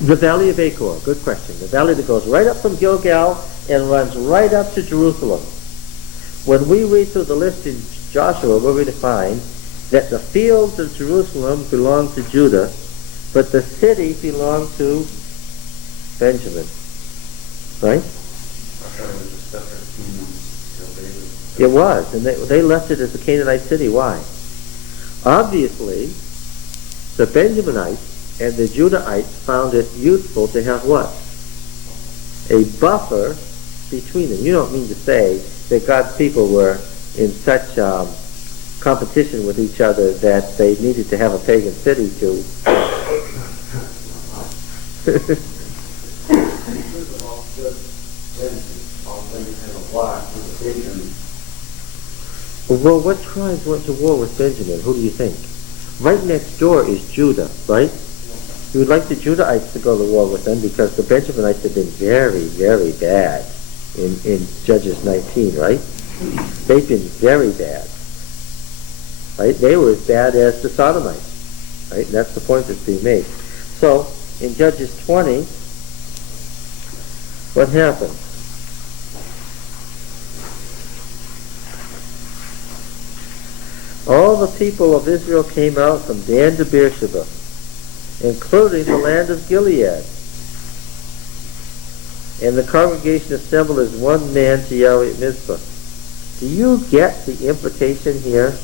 the Valley of Achor, good question. The valley that goes right up from Gilgal and runs right up to Jerusalem. When we read through the list in Joshua, we're going to find that the fields of Jerusalem belong to Judah, but the city belonged to Benjamin. Right? It was, and they left it as a Canaanite city. Why? Obviously, the Benjaminites and the Judahites found it useful to have what? A buffer between them. You don't mean to say that God's people were in such competition with each other that they needed to have a pagan city to... Well, what tribes went to war with Benjamin? Who do you think? Right next door is Judah, right? You would like the Judahites to go to war with them because the Benjaminites have been very, very bad in Judges 19, right? They've been very bad. Right? They were as bad as the Sodomites. Right? And that's the point that's being made. So, in Judges 20, what happened? All the people of Israel came out from Dan to Beersheba, including the land of Gilead. And the congregation assembled as one man to Yahweh at Mizpah. Do you get the implication here?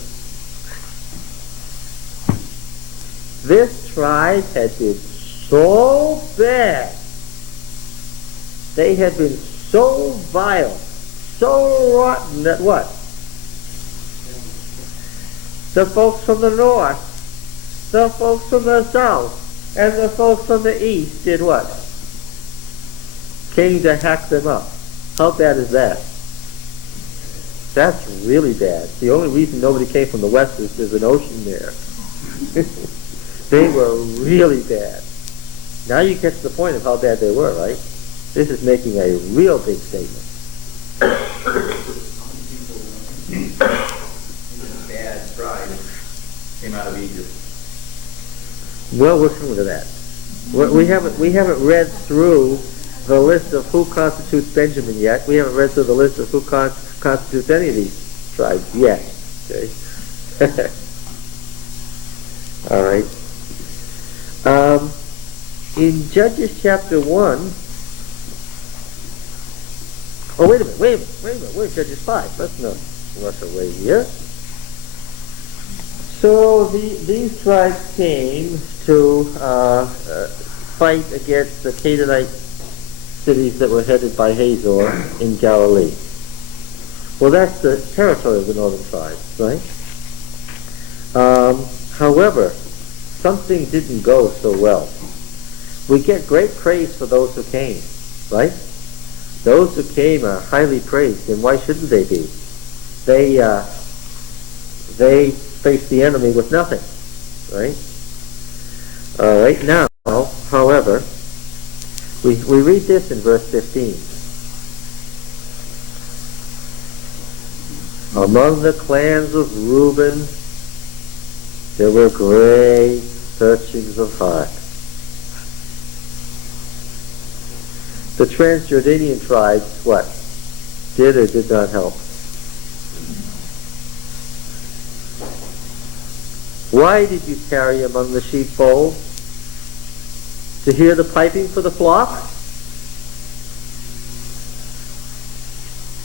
This tribe had been so bad. They had been so vile, so rotten that what? The folks from the north, the folks from the south, and the folks from the east did what? Came to hack them up. How bad is that? That's really bad. The only reason nobody came from the west is there's an ocean there. They were really bad. Now you get to the point of how bad they were, right? This is making a real big statement. Bad tribe came out of Egypt. Well, we're coming to that. We haven't read through the list of who constitutes Benjamin yet. We haven't read through the list of who constitutes any of these tribes yet. Okay. All right. In Judges chapter 1. Oh, wait a minute. We're in Judges 5. Let's not rush away here. So these tribes came to fight against the Canaanite cities that were headed by Hazor in Galilee. Well, that's the territory of the northern tribes, right? However, something didn't go so well. We get great praise for those who came, right? Those who came are highly praised, and why shouldn't they be? They faced the enemy with nothing, right? All right, now, however, we read this in verse 15. Among the clans of Reuben, there were great searchings of heart. The Transjordanian tribes, what? Did or did not help? Why did you tarry among the sheepfold? To hear the piping for the flock?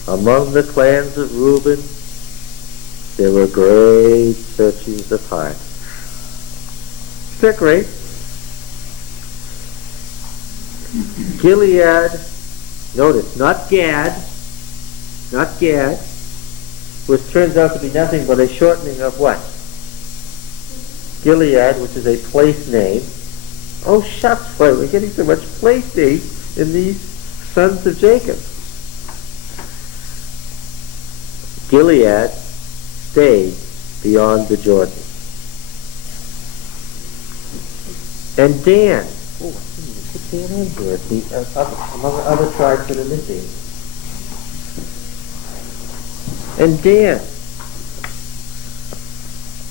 Among the clans of Reuben, there were great searchings of heart. Isn't that great? Gilead, notice, not Gad, which turns out to be nothing but a shortening of what? Gilead, which is a place name. Oh, shucks, boy, we're getting so much place names in these sons of Jacob. Gilead stayed beyond the Jordan. And Dan, oh, I didn't even put Dan on here, among other tribes that are missing. And Dan,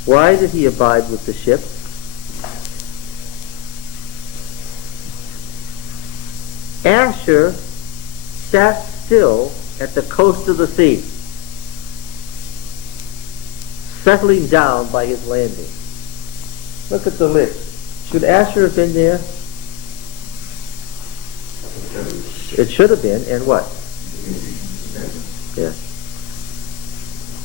why did he abide with the ship? Asher sat still at the coast of the sea, settling down by his landing. Look at the list. Should Asher have been there? It should have been, and what? Yeah.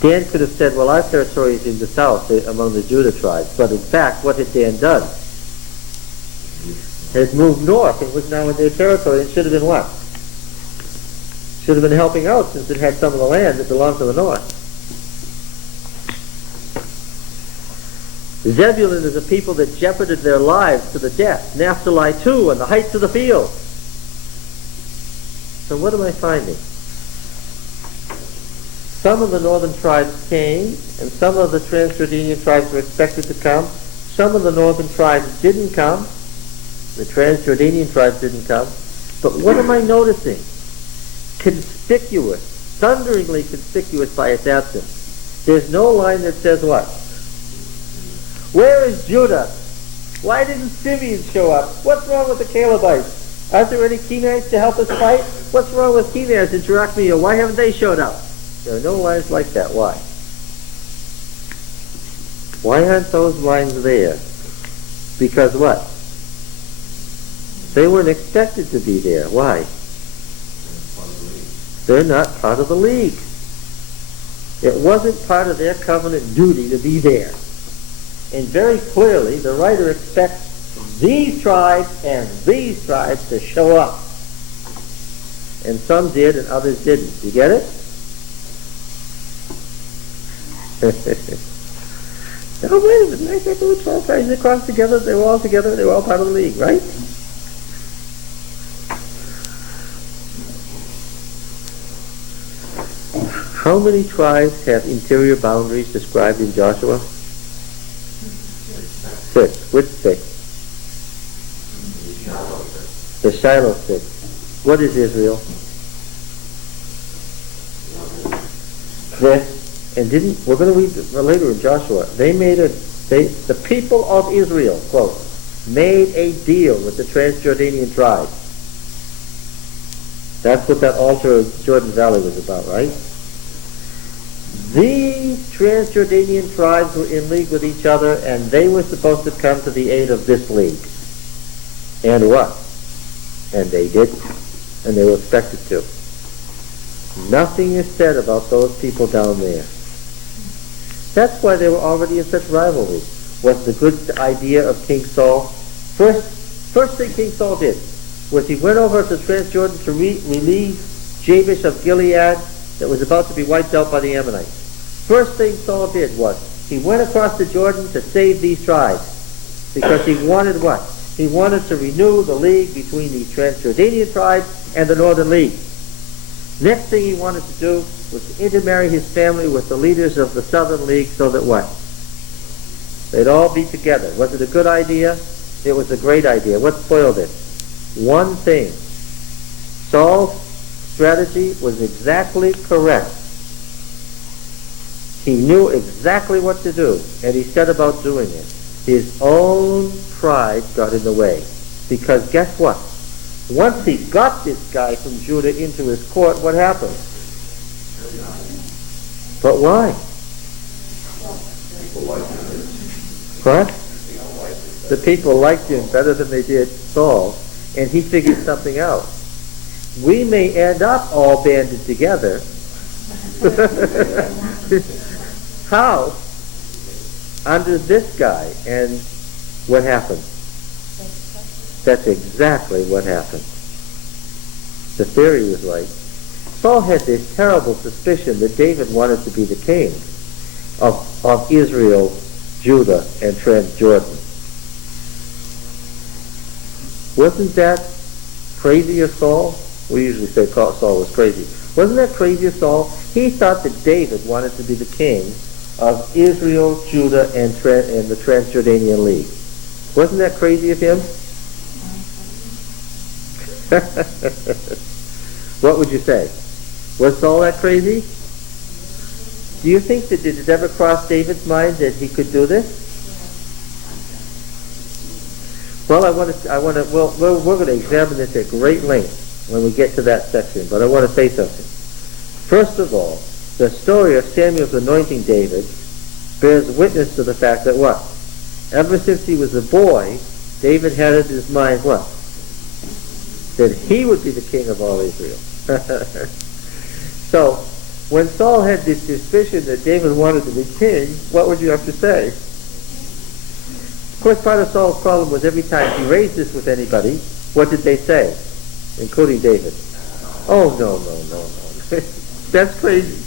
Dan could have said, well, our territory is in the south, among the Judah tribes. But in fact, what had Dan done? Had moved north and was now in their territory, and should have been what? Should have been helping out, since it had some of the land that belonged to the north. Zebulun is a people that jeoparded their lives to the death. Naphtali too, on the heights of the field. So what am I finding? Some of the northern tribes came, and some of the Transjordanian tribes were expected to come. Some of the northern tribes didn't come. The Transjordanian tribes didn't come. But what am I noticing? Conspicuous, thunderingly conspicuous by its absence. There's no line that says what? Where is Judah? Why didn't Simeon show up? What's wrong with the Calebites? Aren't there any Kenites to help us fight? What's wrong with Kenites in Jerusalem? Why haven't they showed up? There are no lines like that. Why? Why aren't those lines there? Because what? They weren't expected to be there. Why? They're not part of the league. It wasn't part of their covenant duty to be there. And very clearly, the writer expects these tribes and these tribes to show up. And some did and others didn't. You get it? Now, wait a minute. I thought there were 12 tribes that crossed together. They were all together. They were all part of the league, right? How many tribes have interior boundaries described in Joshua? 6. Which 6? The Shiloh 6. What is Israel? We're going to read later in Joshua. The people of Israel, quote, made a deal with the Transjordanian tribes. That's what that altar of Jordan Valley was about, right? These Transjordanian tribes were in league with each other, and they were supposed to come to the aid of this league. And what? And they didn't. And they were expected to. Nothing is said about those people down there. That's why they were already in such rivalry. Was the good idea of King Saul? First thing King Saul did was he went over to Transjordan to relieve Jabesh of Gilead that was about to be wiped out by the Ammonites. First thing Saul did was he went across the Jordan to save these tribes because he wanted what? He wanted to renew the league between the Transjordanian tribes and the Northern League. Next thing he wanted to do was to intermarry his family with the leaders of the Southern League so that what? They'd all be together. Was it a good idea? It was a great idea. What spoiled it? One thing. Saul's strategy was exactly correct. He knew exactly what to do, and he set about doing it. His own pride got in the way. Because guess what? Once he got this guy from Judah into his court, what happened? But why? What? The people liked him better than they did Saul, and he figured something out. We may end up all banded together. How? Under this guy. And what happened? That's exactly what happened. The theory was right. Saul had this terrible suspicion that David wanted to be the king of Israel, Judah, and Transjordan. Wasn't that crazy of Saul? We usually say Saul was crazy. Wasn't that crazy of Saul? He thought that David wanted to be the king of Israel, Judah, and the Transjordanian League. Wasn't that crazy of him? What would you say? Was Saul that crazy? Do you think that did it ever cross David's mind that he could do this? Well, we're going to examine this at great length when we get to that section, but I want to say something. First of all, the story of Samuel's anointing David bears witness to the fact that what? Ever since he was a boy, David had in his mind what? That he would be the king of all Israel. So, when Saul had this suspicion that David wanted to be king, what would you have to say? Of course, part of Saul's problem was every time he raised this with anybody, what did they say? Including David. Oh, no. That's crazy.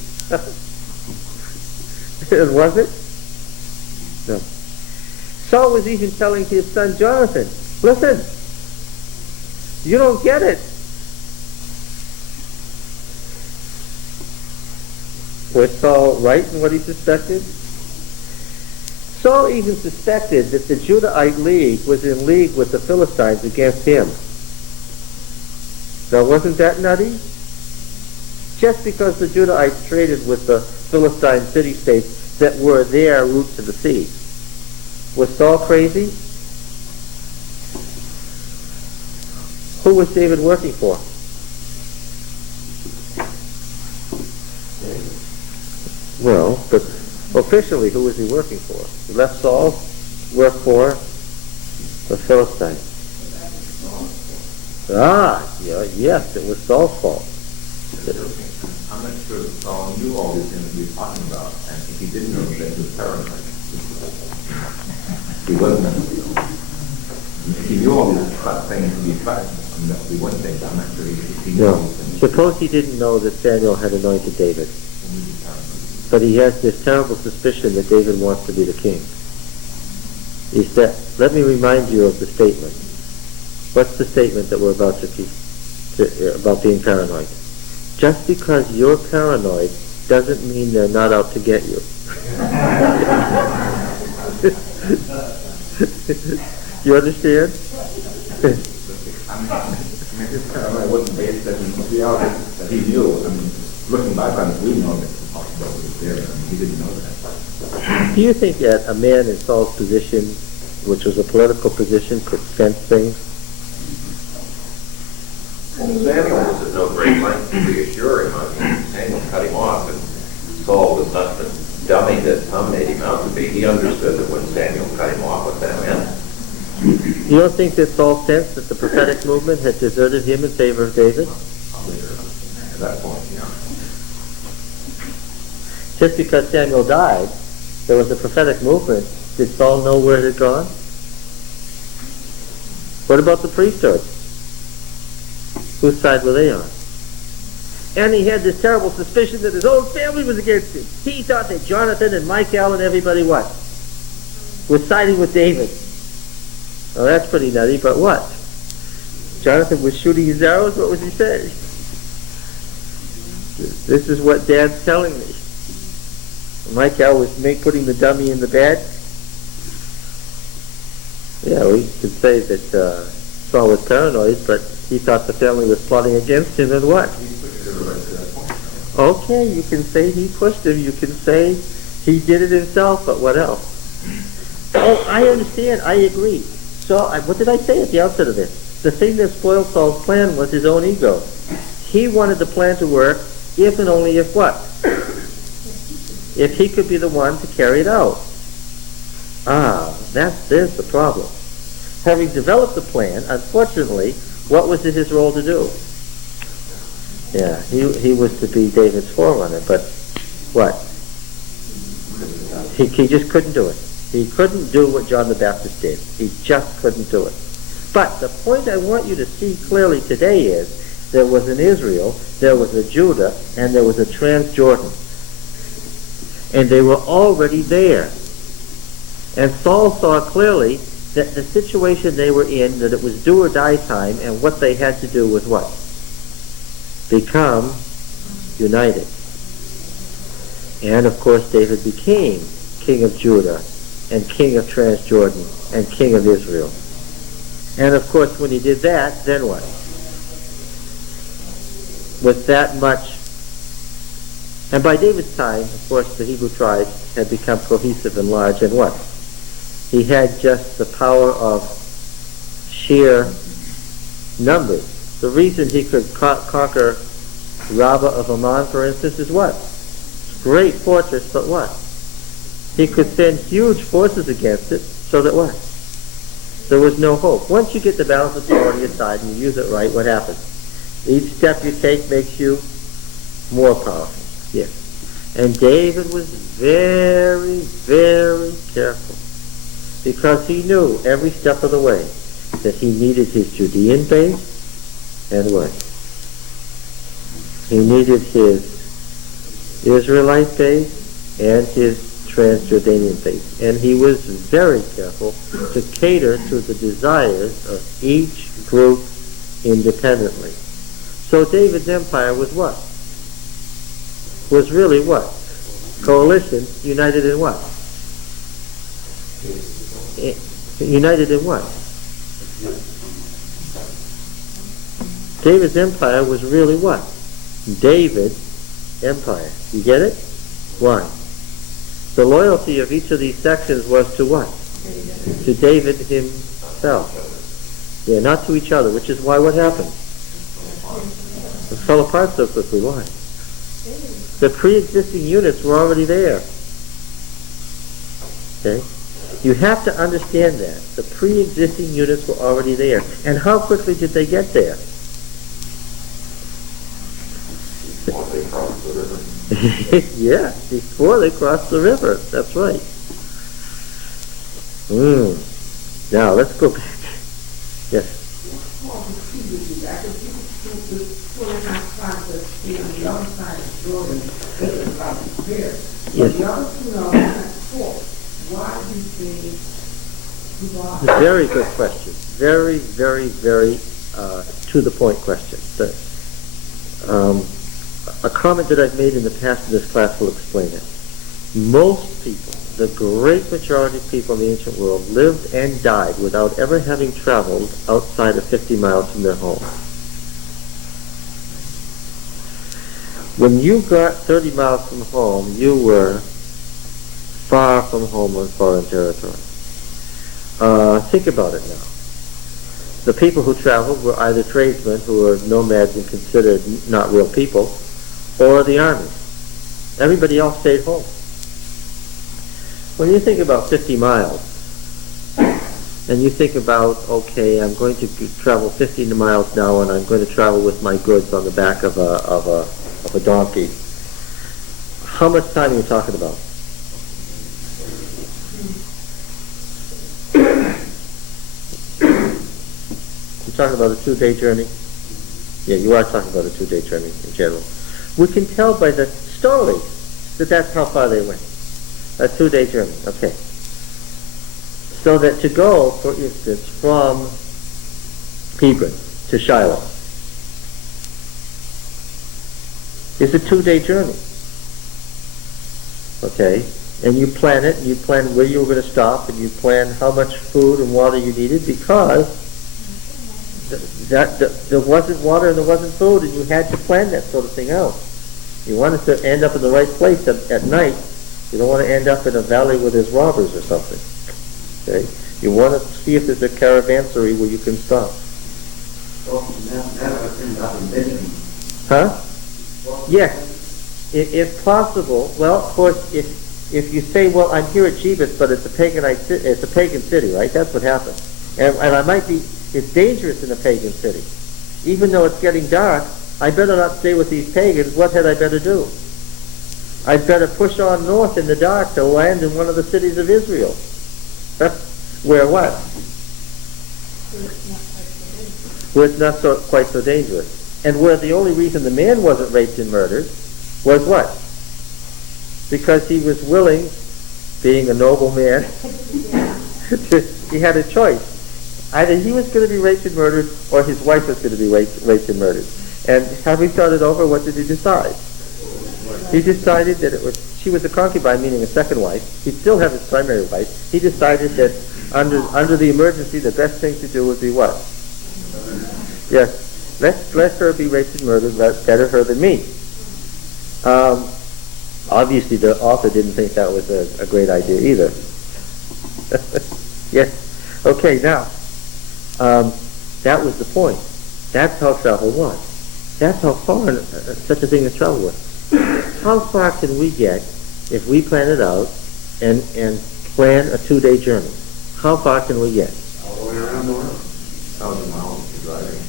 Was it? No. Saul was even telling his son Jonathan, listen, you don't get it. Was Saul right in what he suspected? Saul even suspected that the Judahite League was in league with the Philistines against him. Now, wasn't that nutty? Just because the Judahites traded with the Philistine city-states that were their route to the sea. Was Saul crazy? Who was David working for? Well, but officially, who was he working for? He left Saul, worked for the Philistines. Yes, it was Saul's fault. I'm not sure that Saul knew all these things we were talking about, and if he didn't know that, he was paranoid. He wasn't. If he knew all these things to be facts, we wouldn't think. I'm not sure he knew all No. these things. Suppose he didn't know that Samuel had anointed David. But he has this terrible suspicion that David wants to be the king. He said, let me remind you of the statement. What's the statement that we're about about being paranoid? Just because you're paranoid doesn't mean they're not out to get you. You understand? His paranoia wasn't based on reality that he knew. Looking back on it, we know that the possibility was there. He didn't know that. Do you think that a man in Saul's position, which was a political position, could sense things? Well, Samuel was at no great length to reassure him. Samuel cut him off, and Saul was not the dummy that some made him out to be. He understood that when Samuel cut him off, what that meant. You don't think that Saul sensed that the prophetic movement had deserted him in favor of David? At that point, yeah. Just because Samuel died, there was a prophetic movement. Did Saul know where it had gone? What about the priesthood? Whose side were they on? And he had this terrible suspicion that his own family was against him. He thought that Jonathan and Michal and everybody what? Was siding with David. Well, that's pretty nutty, but what? Jonathan was shooting his arrows? What was he saying? This is what Dad's telling me. Michael was putting the dummy in the bed. Yeah, we could say that Saul was paranoid, but he thought the family was plotting against him, and what? He pushed everybody to that point. Okay, you can say he pushed him, you can say he did it himself, but what else? Oh, I understand, I agree. So, what did I say at the outset of this? The thing that spoiled Saul's plan was his own ego. He wanted the plan to work if and only if what? If he could be the one to carry it out. There's the problem. Having developed the plan, unfortunately, what was it his role to do? Yeah, he was to be David's forerunner, but what? He just couldn't do it. He couldn't do what John the Baptist did. He just couldn't do it. But the point I want you to see clearly today is there was an Israel, there was a Judah, and there was a Transjordan. And they were already there. And Saul saw clearly that the situation they were in, that it was do or die time, and what they had to do was what? Become united. And of course David became king of Judah, and king of Transjordan, and king of Israel. And of course when he did that, then what? With that much. And by David's time, of course, the Hebrew tribes had become cohesive and large, and what? He had just the power of sheer numbers. The reason he could conquer Rabbah of Ammon, for instance, is what? Great fortress, but what? He could send huge forces against it, so that what? There was no hope. Once you get the balance of power on your side and you use it right, what happens? Each step you take makes you more powerful. Yes. And David was very, very careful, because he knew every step of the way that he needed his Judean base, and what? He needed his Israelite base and his Transjordanian base. And he was very careful to cater to the desires of each group independently. So David's empire was what? Was really what? Coalition united in what? United in what? David's empire was really what? David's empire. You get it? Why? The loyalty of each of these sections was to what? To David himself. Yeah, not to each other, which is why what happened? It fell apart so quickly. Why? The pre-existing units were already there. Okay? You have to understand that. The pre-existing units were already there. And how quickly did they get there? Once they crossed the river. Yeah, before they crossed the river. That's right. Now, let's go back. Yes. Yes. Very good question. Very, very, very to the point question. A comment that I've made in the past in this class will explain it. Most people, the great majority of people in the ancient world, lived and died without ever having traveled outside of 50 miles from their home. When you got 30 miles from home, you were far from home on foreign territory. Think about it now. The people who traveled were either tradesmen, who were nomads and considered not real people, or the army. Everybody else stayed home. When you think about 50 miles, and you think about, okay, I'm going to travel 50 miles now, and I'm going to travel with my goods on the back of a donkey, how much time are you talking about? You're talking about a 2-day journey? Yeah, you are talking about a 2-day journey in general. We can tell by the story that that's how far they went. A 2-day journey, okay. So that to go, for instance, from Hebron to Shiloh, It's a 2-day journey. Okay? And you plan it, and you plan where you were going to stop, and you plan how much food and water you needed, because there wasn't water and there wasn't food, and you had to plan that sort of thing out. You wanted to end up in the right place at night. You don't want to end up in a valley where there's robbers or something. Okay? You want to see if there's a caravansary where you can stop. Huh? Yes. If possible, well, of course, if you say, well, I'm here at Jebus, but it's a pagan city, right? That's what happened. And I might be, it's dangerous in a pagan city. Even though it's getting dark, I better not stay with these pagans. What had I better do? I'd better push on north in the dark to land in one of the cities of Israel. That's where what? Where it's not quite so dangerous. And where the only reason the man wasn't raped and murdered was what? Because he was willing, being a noble man, he had a choice. Either he was going to be raped and murdered, or his wife was going to be raped and murdered. And having thought it over, what did he decide? He decided that she was a concubine, meaning a second wife. He'd still have his primary wife. He decided that under the emergency, the best thing to do would be what? Yes. Let her be raped and murdered. Better her than me. Obviously, the author didn't think that was a great idea either. Yes. Okay, now, that was the point. That's how travel was. That's how far such a thing as travel was. How far can we get if we plan it out and plan a 2-day journey? How far can we get? All the way around the world. 1,000 miles for driving.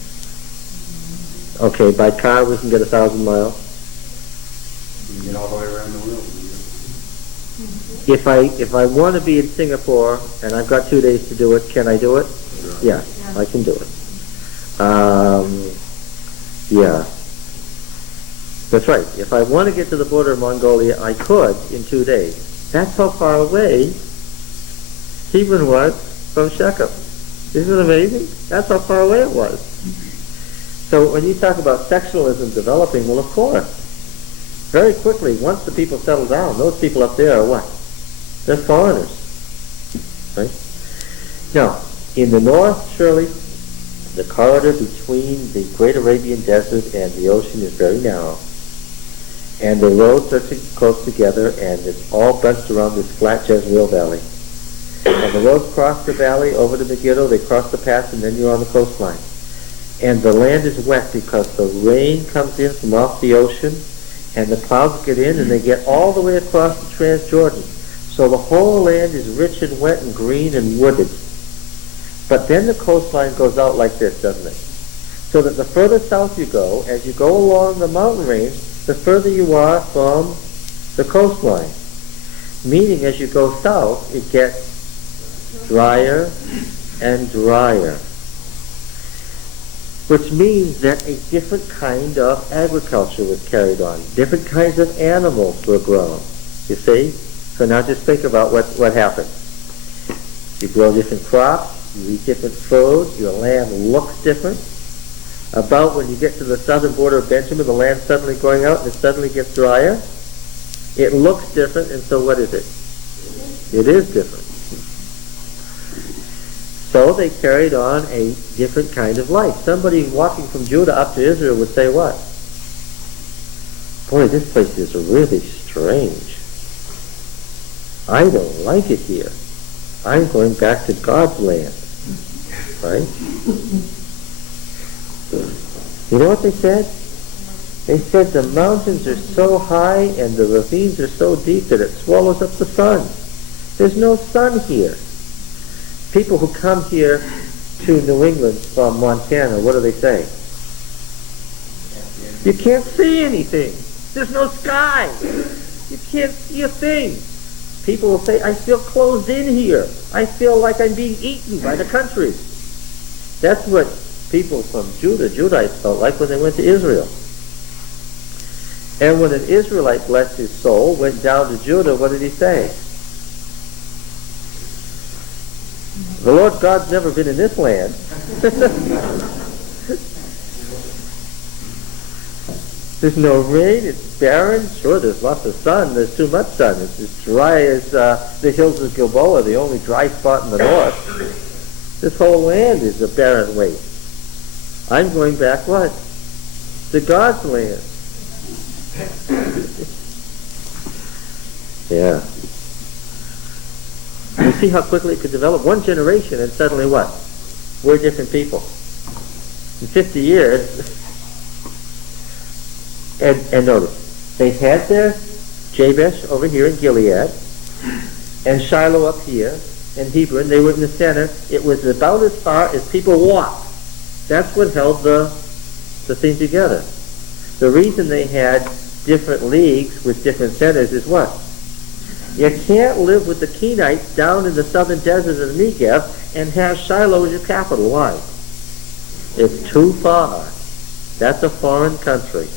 Okay, by car we can get 1,000 miles. You can get all the way around the world. If I want to be in Singapore and I've got 2 days to do it, can I do it? Yeah, I can do it. Yeah. That's right. If I want to get to the border of Mongolia, I could in 2 days. That's how far away Hebron was from Shechem. Isn't it amazing? That's how far away it was. So when you talk about sectionalism developing, well, of course, very quickly, once the people settle down, those people up there are what? They're foreigners. Right? Now, in the north, surely, the corridor between the Great Arabian Desert and the ocean is very narrow. And the roads are close together, and it's all bunched around this flat Jezreel Valley. And the roads cross the valley over to Megiddo, they cross the pass, and then you're on the coastline. And the land is wet because the rain comes in from off the ocean, and the clouds get in, and they get all the way across the Transjordan. So the whole land is rich and wet and green and wooded. But then the coastline goes out like this, doesn't it? So that the further south you go, as you go along the mountain range, the further you are from the coastline. Meaning as you go south, it gets drier and drier. Which means that a different kind of agriculture was carried on. Different kinds of animals were grown. You see? So now just think about what happened. You grow different crops, you eat different food, your land looks different. About when you get to the southern border of Benjamin, the land's suddenly going out and it suddenly gets drier. It looks different, and so what is it? It is different. So they carried on a different kind of life. Somebody walking from Judah up to Israel would say what? Boy, this place is really strange. I don't like it here. I'm going back to God's land. Right? You know what they said? They said the mountains are so high and the ravines are so deep that it swallows up the sun. There's no sun here. People who come here to New England from Montana, what do they say? You can't see anything. There's no sky. You can't see a thing. People will say, I feel closed in here. I feel like I'm being eaten by the country. That's what people from Judahites felt like when they went to Israel. And when an Israelite, bless his soul, went down to Judah, what did he say? The Lord God's never been in this land. There's no rain, it's barren. Sure, there's lots of sun, there's too much sun. It's as dry as the hills of Gilboa, the only dry spot in the north. This whole land is a barren waste. I'm going back what? To God's land. Yeah. You see how quickly it could develop? One generation and suddenly what? We're different people. In 50 years, and notice, they had their Jabesh over here in Gilead, and Shiloh up here, and Hebron, they were in the center. It was about as far as people walked. That's what held the thing together. The reason they had different leagues with different centers is what? You can't live with the Kenites down in the southern desert of the Negev and have Shiloh as your capital. Why? It's too far. That's a foreign country.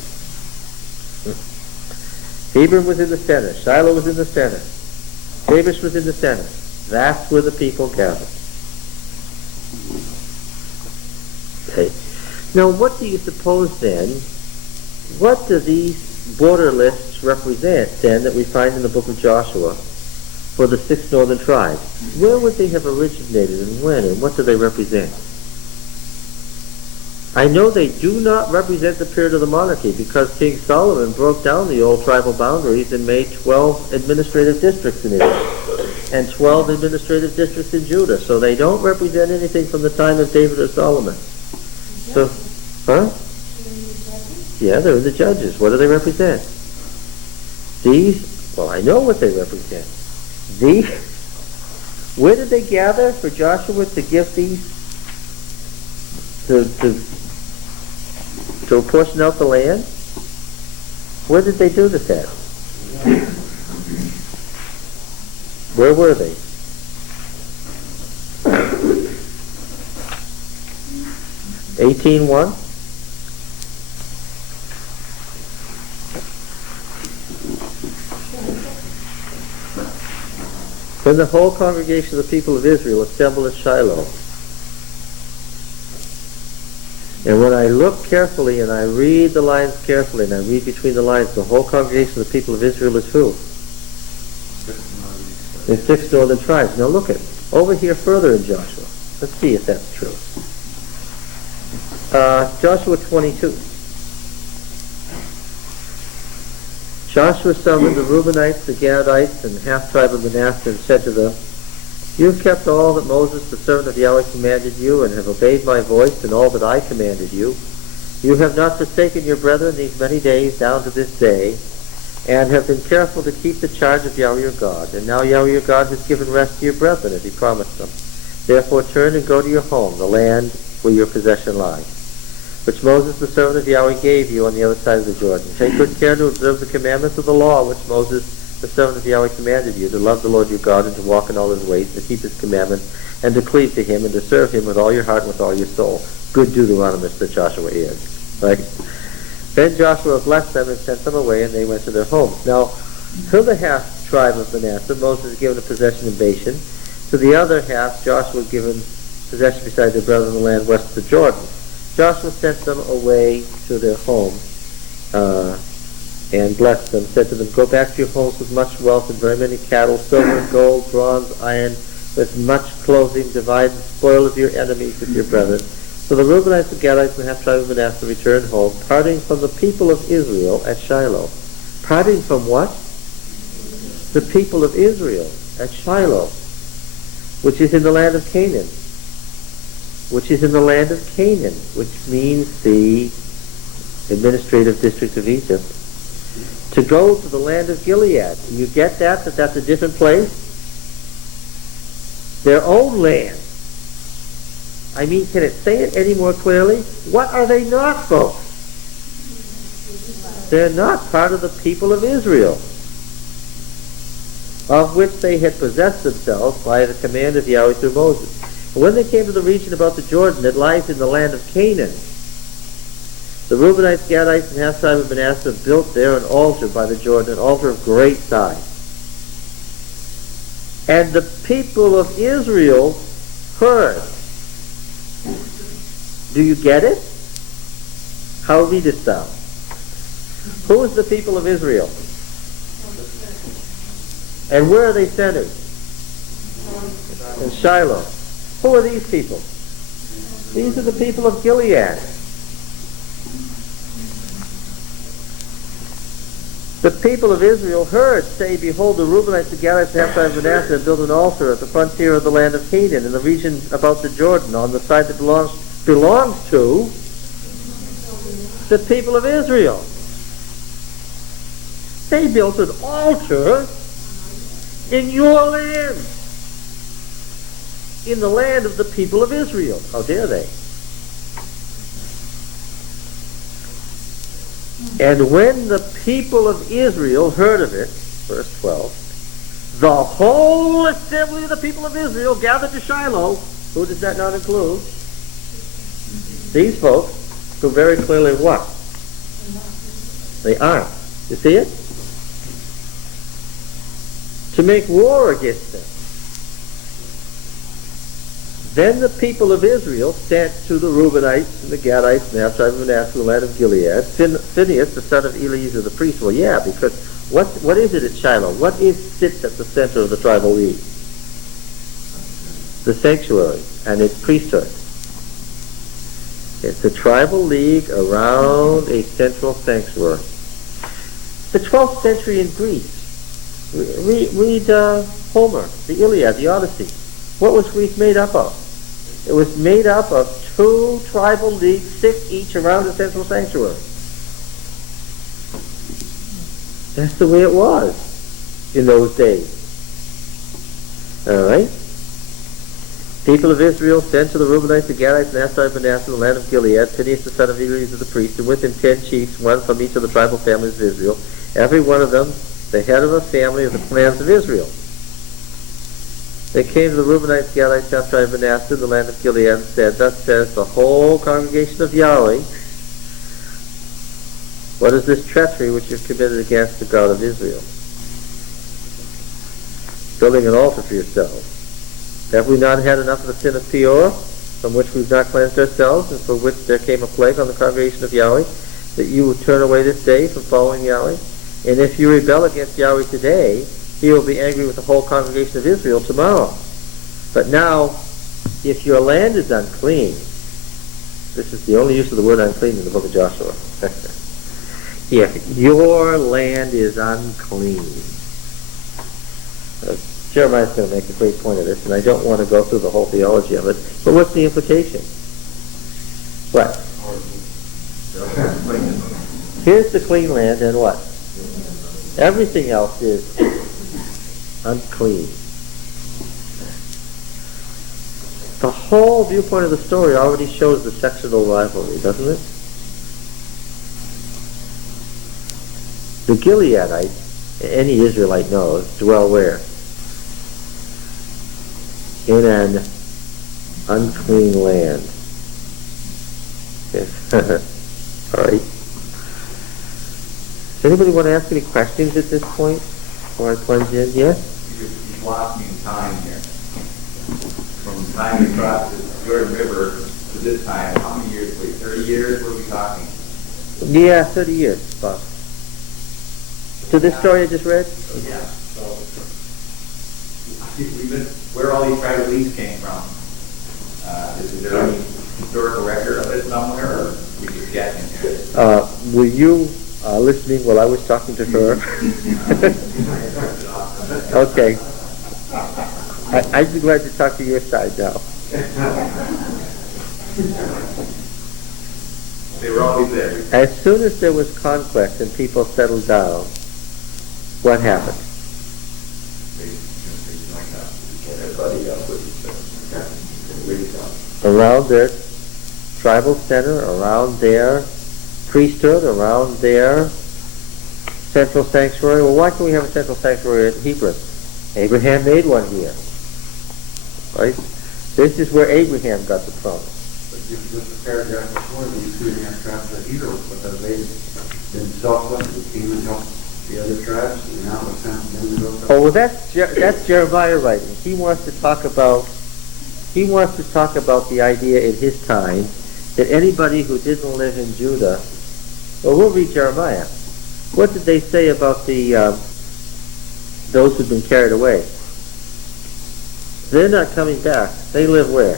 Hebron was in the center. Shiloh was in the center. Jabesh was in the center. That's where the people gathered. Okay. Now, what do you suppose then? What do these border lists represent then that we find in the book of Joshua for the 6 northern tribes? Where would they have originated and when, and what do they represent? I know they do not represent the period of the monarchy because King Solomon broke down the old tribal boundaries and made 12 administrative districts in Israel and 12 administrative districts in Judah. So they don't represent anything from the time of David or Solomon. So, huh? Yeah, they're in the Judges. What do they represent? These, well, I know what they represent. These, where did they gather for Joshua to give these, to apportion out the land? Where did they do this at? Where were they? (18:1). When the whole congregation of the people of Israel assembled at Shiloh. And when I look carefully and I read the lines carefully and I read between the lines, the whole congregation of the people of Israel is who? The 6 northern tribes. Now look at over here further in Joshua. Let's see if that's true. Joshua 22. Joshua summoned the Reubenites, the Gadites, and the half-tribe of Manasseh and said to them, "You have kept all that Moses, the servant of Yahweh, commanded you, and have obeyed my voice and all that I commanded you. You have not forsaken your brethren these many days down to this day, and have been careful to keep the charge of Yahweh your God. And now Yahweh your God has given rest to your brethren, as he promised them. Therefore turn and go to your home, the land where your possession lies, which Moses, the servant of Yahweh, gave you on the other side of the Jordan. Take good care to observe the commandments of the law which Moses, the servant of Yahweh, commanded you, to love the Lord your God and to walk in all his ways, to keep his commandments, and to cleave to him, and to serve him with all your heart and with all your soul." Good Deuteronomist that Joshua is. Right? Then Joshua blessed them and sent them away, and they went to their homes. Now, to the half tribe of Manasseh, Moses was given a possession in Bashan. To the other half, Joshua was given possession beside their brethren in the land west of the Jordan. Joshua sent them away to their home and blessed them, said to them, "Go back to your homes with much wealth and very many cattle, silver, gold, bronze, iron, with much clothing. Divide the spoil of your enemies with your brethren." So the Reubenites, the Gadites, and the half-tribe of Manasseh returned home, parting from the people of Israel at Shiloh. Parting from what? The people of Israel at Shiloh, which is in the land of Canaan. Which is in the land of Canaan, which means the administrative district of Egypt, to go to the land of Gilead. Do you get that that's a different place? Their own land. I mean, can it say it any more clearly? What are they not, folks? They're not part of the people of Israel, of which they had possessed themselves by the command of Yahweh through Moses. And when they came to the region about the Jordan that lies in the land of Canaan, the Reubenites, Gadites, and half-tribe of Manasseh built there an altar by the Jordan, an altar of great size. And the people of Israel heard. Do you get it? How readest thou? Who is the people of Israel? And where are they centered? In Shiloh. Who are these people? These are the people of Gilead. The people of Israel heard, say, behold, the Reubenites, the Gadites, and Naphtalites, and Manasseh have built an altar at the frontier of the land of Canaan, in the region about the Jordan, on the side that belongs to the people of Israel. They built an altar in your land, in the land of the people of Israel. How dare they? And when the people of Israel heard of it, verse 12, the whole assembly of the people of Israel gathered to Shiloh. Who does that not include? These folks, who very clearly what? They aren't. You see it? To make war against them. Then the people of Israel sent to the Reubenites and the Gadites and the Naphtalites and Manasseh, the land of Gilead, Phinehas, the son of Eleazar the priest. Well, yeah, because what is it at Shiloh? What sits at the center of the tribal league? The sanctuary and its priesthood. It's a tribal league around a central sanctuary. The 12th century in Greece. Read Homer, the Iliad, the Odyssey. What was Greece made up of? It was made up of 2 tribal leagues, 6 each around the central sanctuary. That's the way it was in those days. All right? People of Israel sent to the Reubenites, the Gadites, and Naphtalites, and Manasseh, the land of Gilead, Phinehas the son of Eleazar the priest, and with him 10 chiefs, one from each of the tribal families of Israel, every one of them the head of a family of the clans of Israel. They came to the Reubenites, Gadites, Naphtalites, and Manasseh, the land of Gilead, and said, thus says the whole congregation of Yahweh, what is this treachery which you have committed against the God of Israel? Building an altar for yourselves. Have we not had enough of the sin of Peor, from which we've not cleansed ourselves, and for which there came a plague on the congregation of Yahweh, that you would turn away this day from following Yahweh? And if you rebel against Yahweh today, he will be angry with the whole congregation of Israel tomorrow. But now, if your land is unclean, this is the only use of the word unclean in the book of Joshua. If your land is unclean, Jeremiah's going to make a great point of this, and I don't want to go through the whole theology of it, but what's the implication? What? Here's the clean land, and what? Everything else is unclean. The whole viewpoint of the story already shows the sectional rivalry, doesn't it? The Gileadites, any Israelite knows, dwell where? In an unclean land. All right. Does anybody want to ask any questions at this point before I plunge in? Yes? You've lost me in time here. From the time you crossed the Jordan River to this time, how many years? Wait, 30 years? What are we talking? Yeah, 30 years, Bob. To this story I just read? Yeah. So, where all these tribal leagues came from? Is there any historical record of it somewhere, or we just guessing here? Were you listening while I was talking to her? Okay. I'd be glad to talk to your side now. They were always there. As soon as there was conquest and people settled down, what happened? Around their tribal center, around their priesthood, around their central sanctuary. Well, why can't we have a central sanctuary at Hebron? Abraham made one here. Right? This is where Abraham got the promise. But just a paragraph before, these 2.5 tribes are heroes because they been selfless and came and helped the other tribes, and now it's time for them to go. Oh, well, that's Jeremiah writing. He wants to talk about the idea in his time that anybody who didn't live in Judah. Well, we'll read Jeremiah. What did they say about those who've been carried away? They're not coming back. They live where?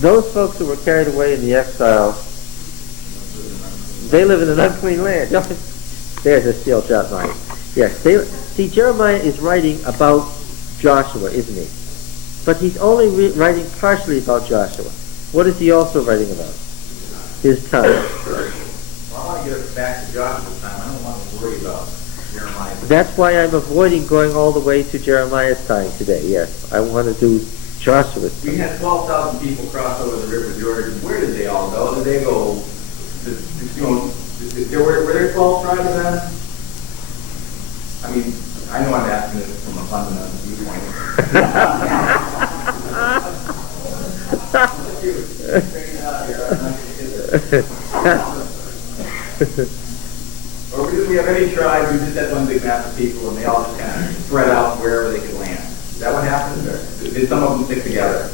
Those folks who were carried away in the exile, they live in an unclean land. There's a steel job line. Yes. See, Jeremiah is writing about Joshua, isn't he? But he's only writing partially about Joshua. What is he also writing about? His time. Well, I want to get us back to Joshua's time. I don't want to worry about Jeremiah. That's why I'm avoiding going all the way to Jeremiah's time today. Yes, I want to do Joshua's time. We had 12,000 people cross over the River Jordan. Where did they all go? Did they go? Were there 12 tribes then? I mean, I know I'm asking this from a fundamental viewpoint. Or did we have any tribes who just had one big mass of people and they all just kind of spread out wherever they could land? Is that what happened? Or did some of them stick together?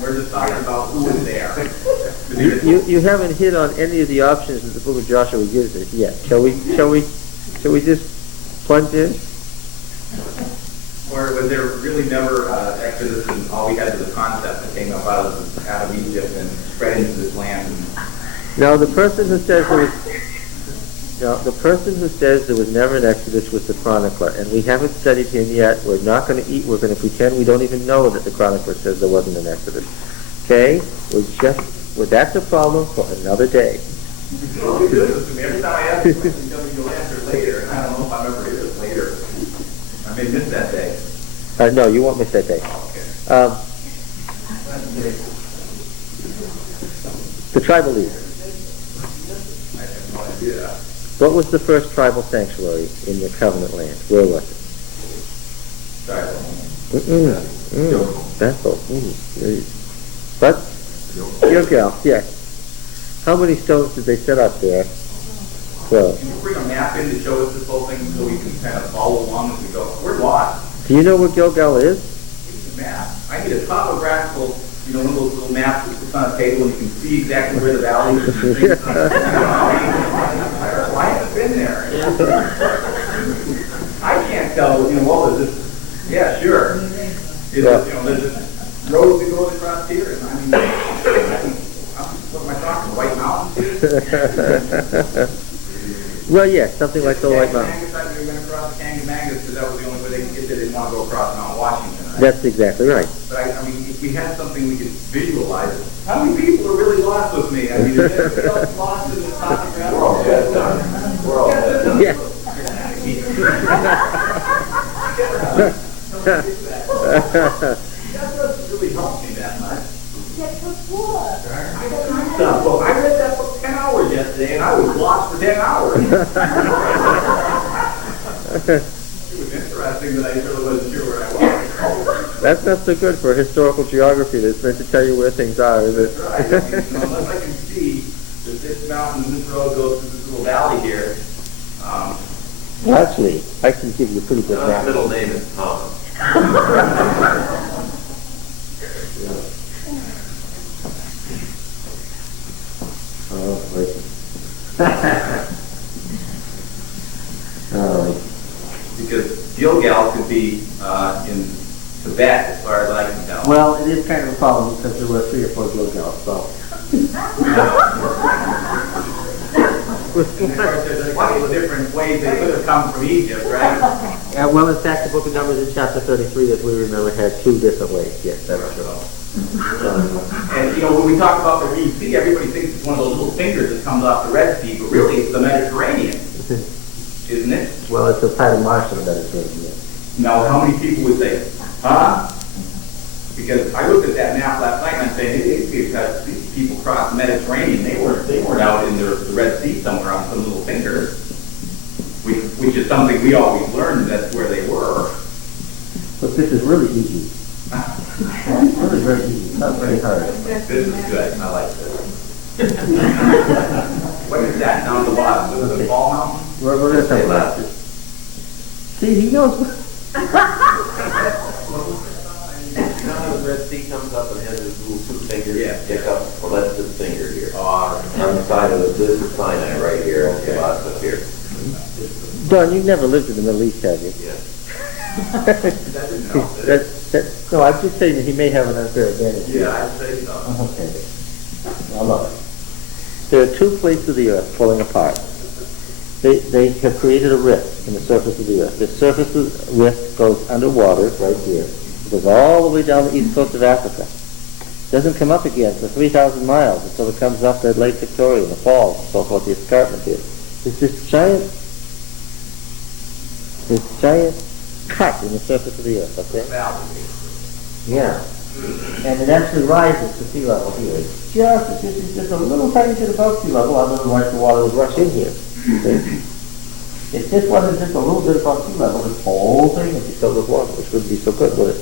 We're just talking about who was there. You haven't hit on any of the options that the book of Joshua gives us yet. Shall we just plunge in? Or was there really never Exodus and all we had was a concept that came up out of Egypt and spread into this land? Now the person who says there was never an Exodus was the chronicler, and we haven't studied him yet. We're not going to eat. We're going to pretend we don't even know that the chronicler says there wasn't an Exodus. Okay? That's a problem for another day. Well, you do this to me. Every time I ask you, you'll answer later, and I don't know if I'm ever here later. I may miss that day. No, you won't miss that day. Okay. The tribal leader. I have no idea. What was the first tribal sanctuary in the covenant land? Where was it? Sorry. Bethel. But Gilgal, yes. How many stones did they set up there? 12. Can you bring a map in to show us this whole thing so we can kind of follow along as we go? We're lost. Do you know where Gilgal is? It's a map. I need a topographical, one of those little maps that puts on a table and you can see exactly where the valley is. I haven't been there. I can't tell, what was this? Yeah, sure. There's just roads that go across here, and what am I talking about? White Mountains? Well, yes, something like the White Mountains. I thought we were going to cross the Kangamangas because that was the only way they could get there. They didn't want to go across Mount Washington. Right? That's exactly right. But if we had something we could visualize, how many people are really lost with me? Is everybody else lost in the topographical? We're all dead, Don. We're all dead. Yeah. That doesn't really help me that much. Well, I read that book 10 hours yesterday, and I was lost for 10 hours. It was interesting, but I really wasn't sure where I was. That's not so good for historical geography. That's meant to tell you where things are, is it? That's right. Unless I can see that this mountain and this road goes through this little valley here. Well, actually, I can give you a pretty good John's map. middle name is Thomas. Because Gilgal could be in Tibet, as far as I can tell. Well, it is kind of a problem because there were 3 or 4 Gilgals, so. And of course, there's a couple of different ways they could have come from Egypt, right? Well, in fact, the book of Numbers in chapter 33, as we remember, had 2 different ways. Yes, that's true. And when we talk about the Red Sea, everybody thinks it's one of those little fingers that comes off the Red Sea, but really it's the Mediterranean, isn't it? Well, it's a tidal marsh in the Mediterranean. Yes. Now, how many people would say, huh? Because I looked at that map last night and I'm saying, because these people crossed the Mediterranean, they weren't out in the Red Sea somewhere on some little finger, which is something we always learned, that's where they were. But this is really easy. Really very easy. It's not very hard. This is good. I like this. What is that down the bottom? The Okay. Fall Mountain? We're going to talk about this. See, he knows. Now the Red Sea comes up and has this little 2 fingers. Yeah. Pick up, well, that's this finger here. Oh, On the side of this is Sinai right here, and the lots up here. Don, you've never lived in the Middle East, have you? Yeah. that didn't help, did it? No, I'm just saying that he may have an unfair advantage. Yeah, I'd say so. Okay. Now look, there are two plates of the earth falling apart. They have created a rift in the surface of the earth. The surface of the rift goes underwater right here. It goes all the way down the east coast of Africa. Doesn't come up again for 3,000 miles until it comes up at Lake Victoria in the falls and so forth, the escarpment here. There's this giant cut in the surface of the earth, okay? Yeah. And it actually rises to sea level here. It's just a little tiny bit above sea level, otherwise the water would rush in here. Okay? If this wasn't just a little bit above sea level, this whole thing would be filled with water, which wouldn't be so good, would it?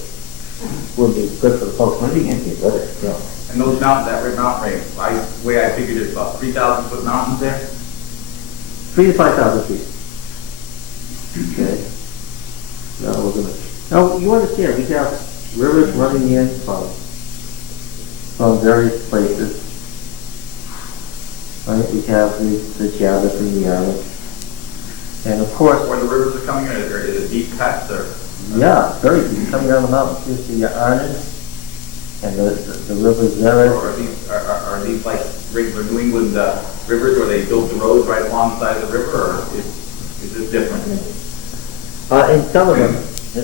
Wouldn't be good for the folks living in here, would it? No. And those mountains, that red mountain range, the way I figured it's about 3,000 foot mountains there. 3,000 to 5,000 feet. Okay. Now you understand, we have rivers running in from various places. Right? We have the Jabbok and the Yarmouth. And of course, Where the rivers are coming in, is it deep cuts or? yeah, very deep, coming down the mountain. Here's the Arnon and the river Zered. Or are these like regular New England rivers where they built the roads right alongside the river, or is this different? In some of them,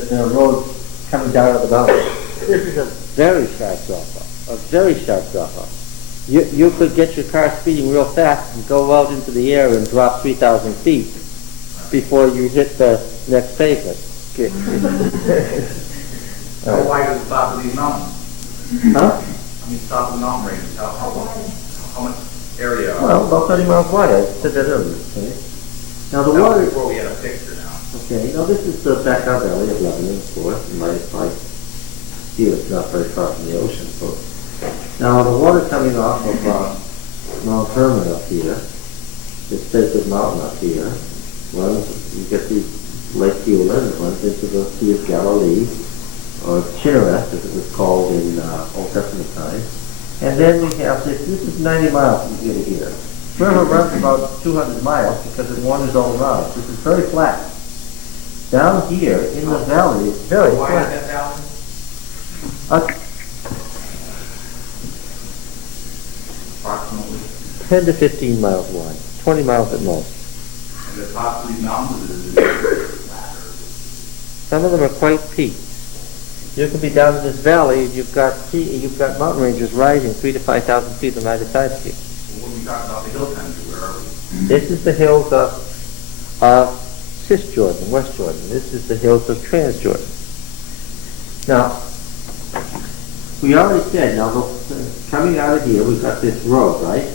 there are roads coming down at the mountain. This is a very sharp drop-off, a very sharp drop-off. You could get your car speeding real fast and go out into the air and drop 3,000 feet before you hit the next pavement. Okay. How wide is the top of these mountains? Huh? I mean, top of the mountain ranges, how much area? Well, about 30 miles wide, I said that earlier. Okay. Now the That water... was before we had a picture now. Okay, now this is the Bekaa Valley of Lebanon, of course, and I feel it's not very far from the ocean. So. Now the water coming off of Mount Hermon up here, this sacred mountain up here, runs, you get the Lake Beulah, and it runs into the Sea of Galilee, or Chinnereth, as it was called in Old Testament times. And then we have this is 90 miles from here to here. The river runs about 200 miles because it wanders all around. This is very flat. Down here in the valley, it's very Why flat. is that valley? Approximately. 10 to 15 miles wide, 20 miles at most. And the top of these mountains is flat. Some of them are quite peaked. You can be down in this valley and you've got mountain ranges rising 3,000 to 5,000 feet on either side of you. Well, when we talk about the hill country, where are we? This is the hills of Cisjordan, West Jordan. This is the hills of Transjordan. Now, we already said, now coming out of here, we've got this road, right?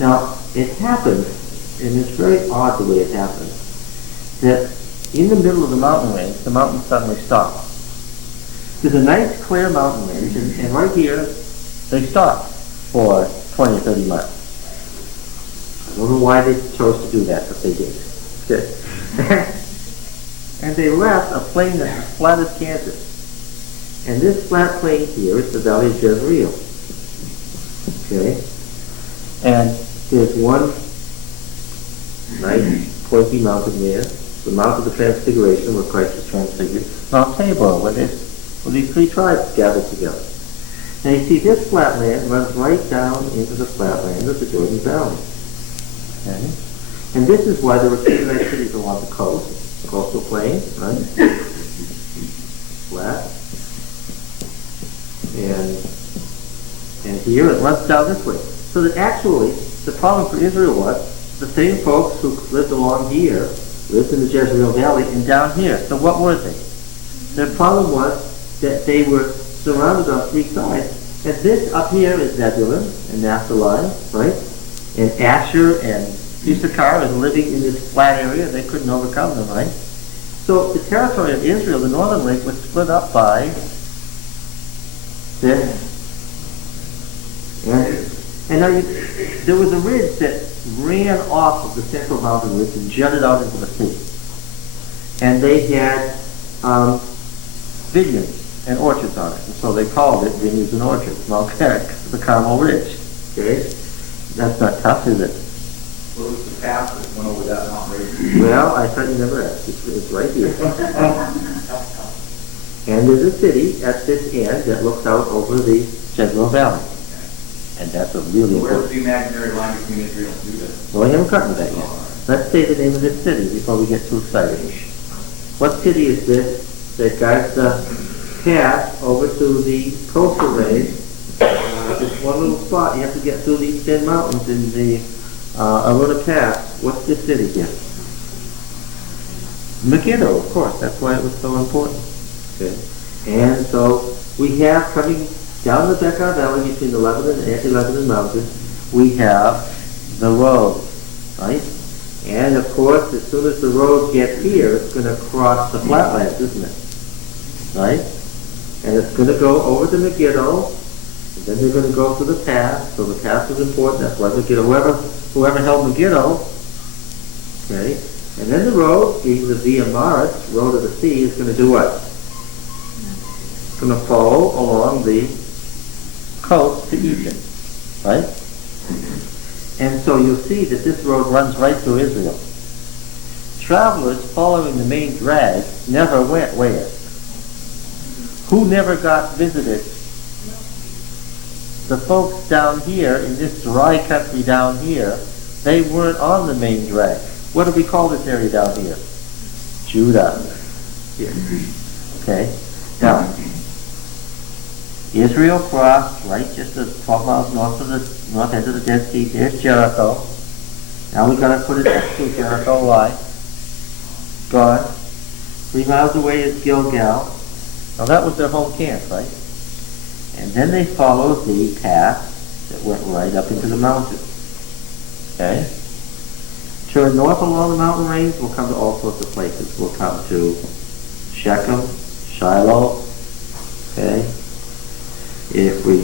Now, it happened, and it's very odd the way it happened, that in the middle of the mountain range, the mountains suddenly stop. There's a nice clear mountain range, and right here, they stop for 20 or 30 miles. I don't know why they chose to do that, but they did. Good. And they left a plain that's as flat as Kansas. And this flat plain here is the Valley of Jezreel. Okay? And there's one nice pointy mountain there, the Mount of the Transfiguration where Christ was transfigured, Mount Tabor, where these three tribes gathered together. Now you see this flatland runs right down into the flatland of the Jordan Valley. Okay? And this is why there were Canaanite cities along the coastal plain, right? Flat. And here it runs down this way. So that actually, the problem for Israel was, the same folks who lived along here lived in the Jezreel Valley and down here. So what were they? Their problem was that they were surrounded on three sides. And this up here is Zebulun and Naphtali, right? And Asher and Issachar is living in this flat area. They couldn't overcome them, right? So the territory of Israel, the northern lake, was split up by this. And now there was a ridge that ran off of the central mountain ridge and jutted out into the sea. And they had vineyards and orchards on it. And so they called it vineyards and orchards, Mount the Carmel Ridge. Okay? That's not tough, is it? What was the path that went over that mountain range? Well, I thought you never asked. It's right here. And there's a city at this end that looks out over the Jezreel Valley. And that's a really Where's important... the imaginary line between Israel and Judah? Well, I haven't gotten to that yet. Let's say the name of this city before we get too excited. What city is this that guides the path over to the coastal range? Just one little spot. You have to get through these thin mountains in the Aruna Pass. What's this city here? Megiddo, of course. That's why it was so important. Okay. And so we have coming down the Bekaa Valley between the Lebanon and Anti-Lebanon Mountains, we have the road, right? And of course, as soon as the road gets here, it's going to cross the flatlands, isn't it? Right? And it's going to go over to Megiddo, and then they're going to go through the pass. So the pass is important. That's why Megiddo, whoever held Megiddo, okay? And then the road, being the Via Maris, road of the sea, is going to do what? It's going to follow along the coast to Egypt, right? And so you'll see that this road runs right through Israel. Travelers following the main drag never went where? Who never got visited? The folks down here in this dry country down here, they weren't on the main drag. What do we call this area down here? Judah. Here. Okay. Now, Israel crossed right just 12 miles north end of the Dead Sea. There's Jericho. Now we've got to put it next to Jericho. Why? Gone. 3 miles away is Gilgal. Now that was their home camp, right? And then they followed the path that went right up into the mountains. Okay? Turn north along the mountain range, we'll come to all sorts of places. We'll come to Shechem, Shiloh, okay? If we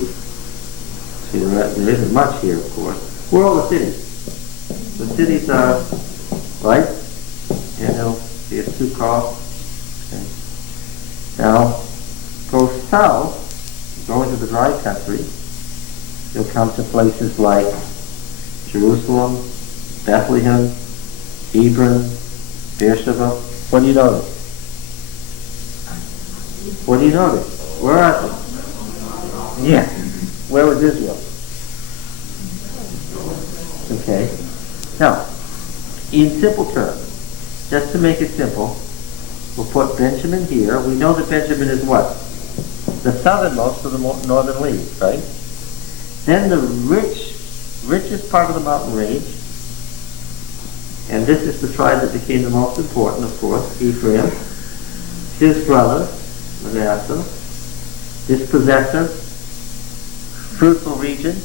see, there isn't much here, of course. Where are all the cities? The cities are, right? You know, there's Sukkot. Okay. Now, go south, go into the dry country, you'll come to places like Jerusalem, Bethlehem, Hebron, Beersheba. What do you notice? What do you notice? Where are they? Yeah. Where was Israel? Okay. Now, in simple terms, just to make it simple, we'll put Benjamin here. We know that Benjamin is what? The southernmost of the northern leaves, right? Then the richest part of the mountain range, and this is the tribe that became the most important, of course, Ephraim, his brother, Manasseh, his possessor, fruitful region,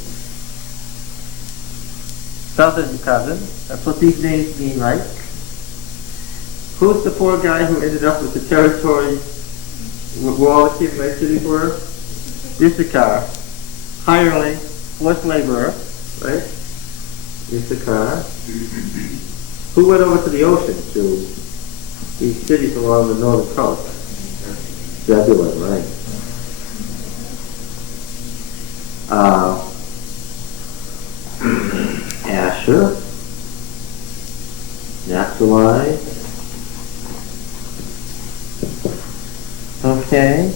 southern cousin. That's what these names mean, right? Who's the poor guy who ended up with the territory where all the Canaanite cities were? Issachar, hireling, forced laborer, right? Issachar. Who went over to the ocean to these cities along the northern coast? Zebulun, right? Asher, Naphtali. Okay.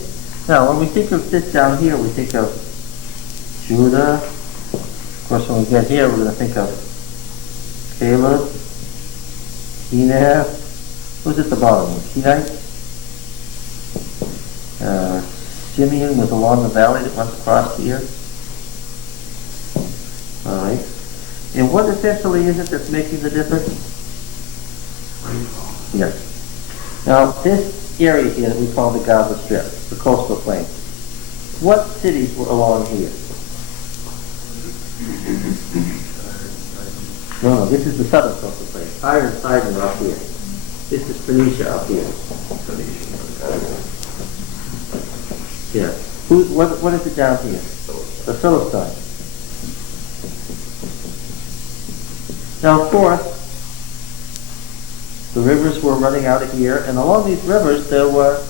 Now, when we think of this down here, we think of Judah. Of course, when we get here, we're going to think of Caleb, Kenaz. Who's at the bottom? Kenite? Simeon was along the valley that runs across here. Alright. And what essentially is it that's making the difference? Yes. Now, this area here that we call the Gaza Strip, the coastal plain, what cities were along here? No, this is the southern coastal plain. Tyre and Sidon are up here. This is Phoenicia up here. Yeah. What is it down here? The Philistine. Now, of course, the rivers were running out of here, and along these rivers there were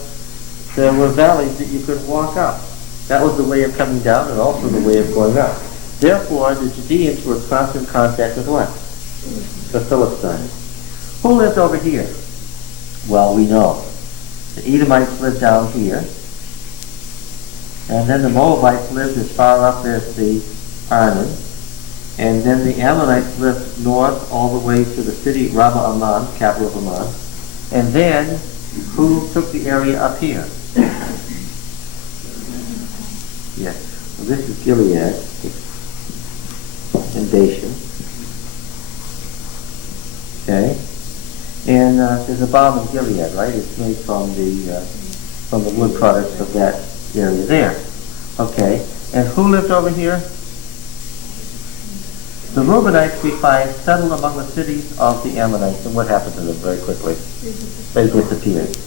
there were valleys that you could walk up. That was the way of coming down and also the way of going up. Therefore, the Judeans were in constant contact with what? The Philistines. Who lived over here? Well, we know. The Edomites lived down here. And then the Moabites lived as far up as the Arnon. And then the Ammonites lived north all the way to the city Rabbah Ammon, capital of Ammon. And then, who took the area up here? Yes. Well, this is Gilead and Bashan. Okay. And there's a balm in Gilead, right? It's made from the wood products of that area there. Okay. And who lived over here? The Reubenites, we find, settled among the cities of the Ammonites. And what happened to them very quickly? They disappeared.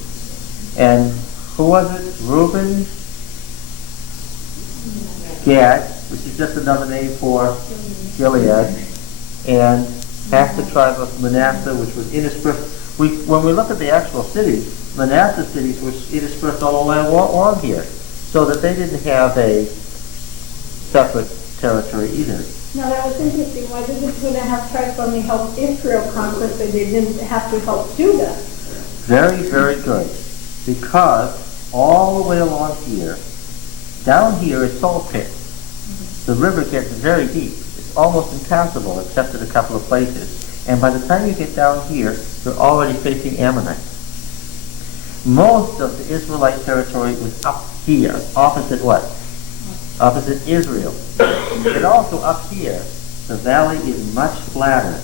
And who was it? Reuben, Gad, which is just another name for Gilead, and half the tribe of Manasseh, which was interspersed. When we look at the actual cities, Manasseh cities were interspersed all along here, so that they didn't have a separate territory either. Now that was interesting. Why didn't Judah have tribes only help Israel conquer, so they didn't have to help Judah? Very, very good. Because all the way along here, down here is salt pit. The river gets very deep. It's almost impassable except at a couple of places. And by the time you get down here, you're already facing Ammonites. Most of the Israelite territory was up here, opposite what? Opposite Israel. And also up here, the valley is much flatter.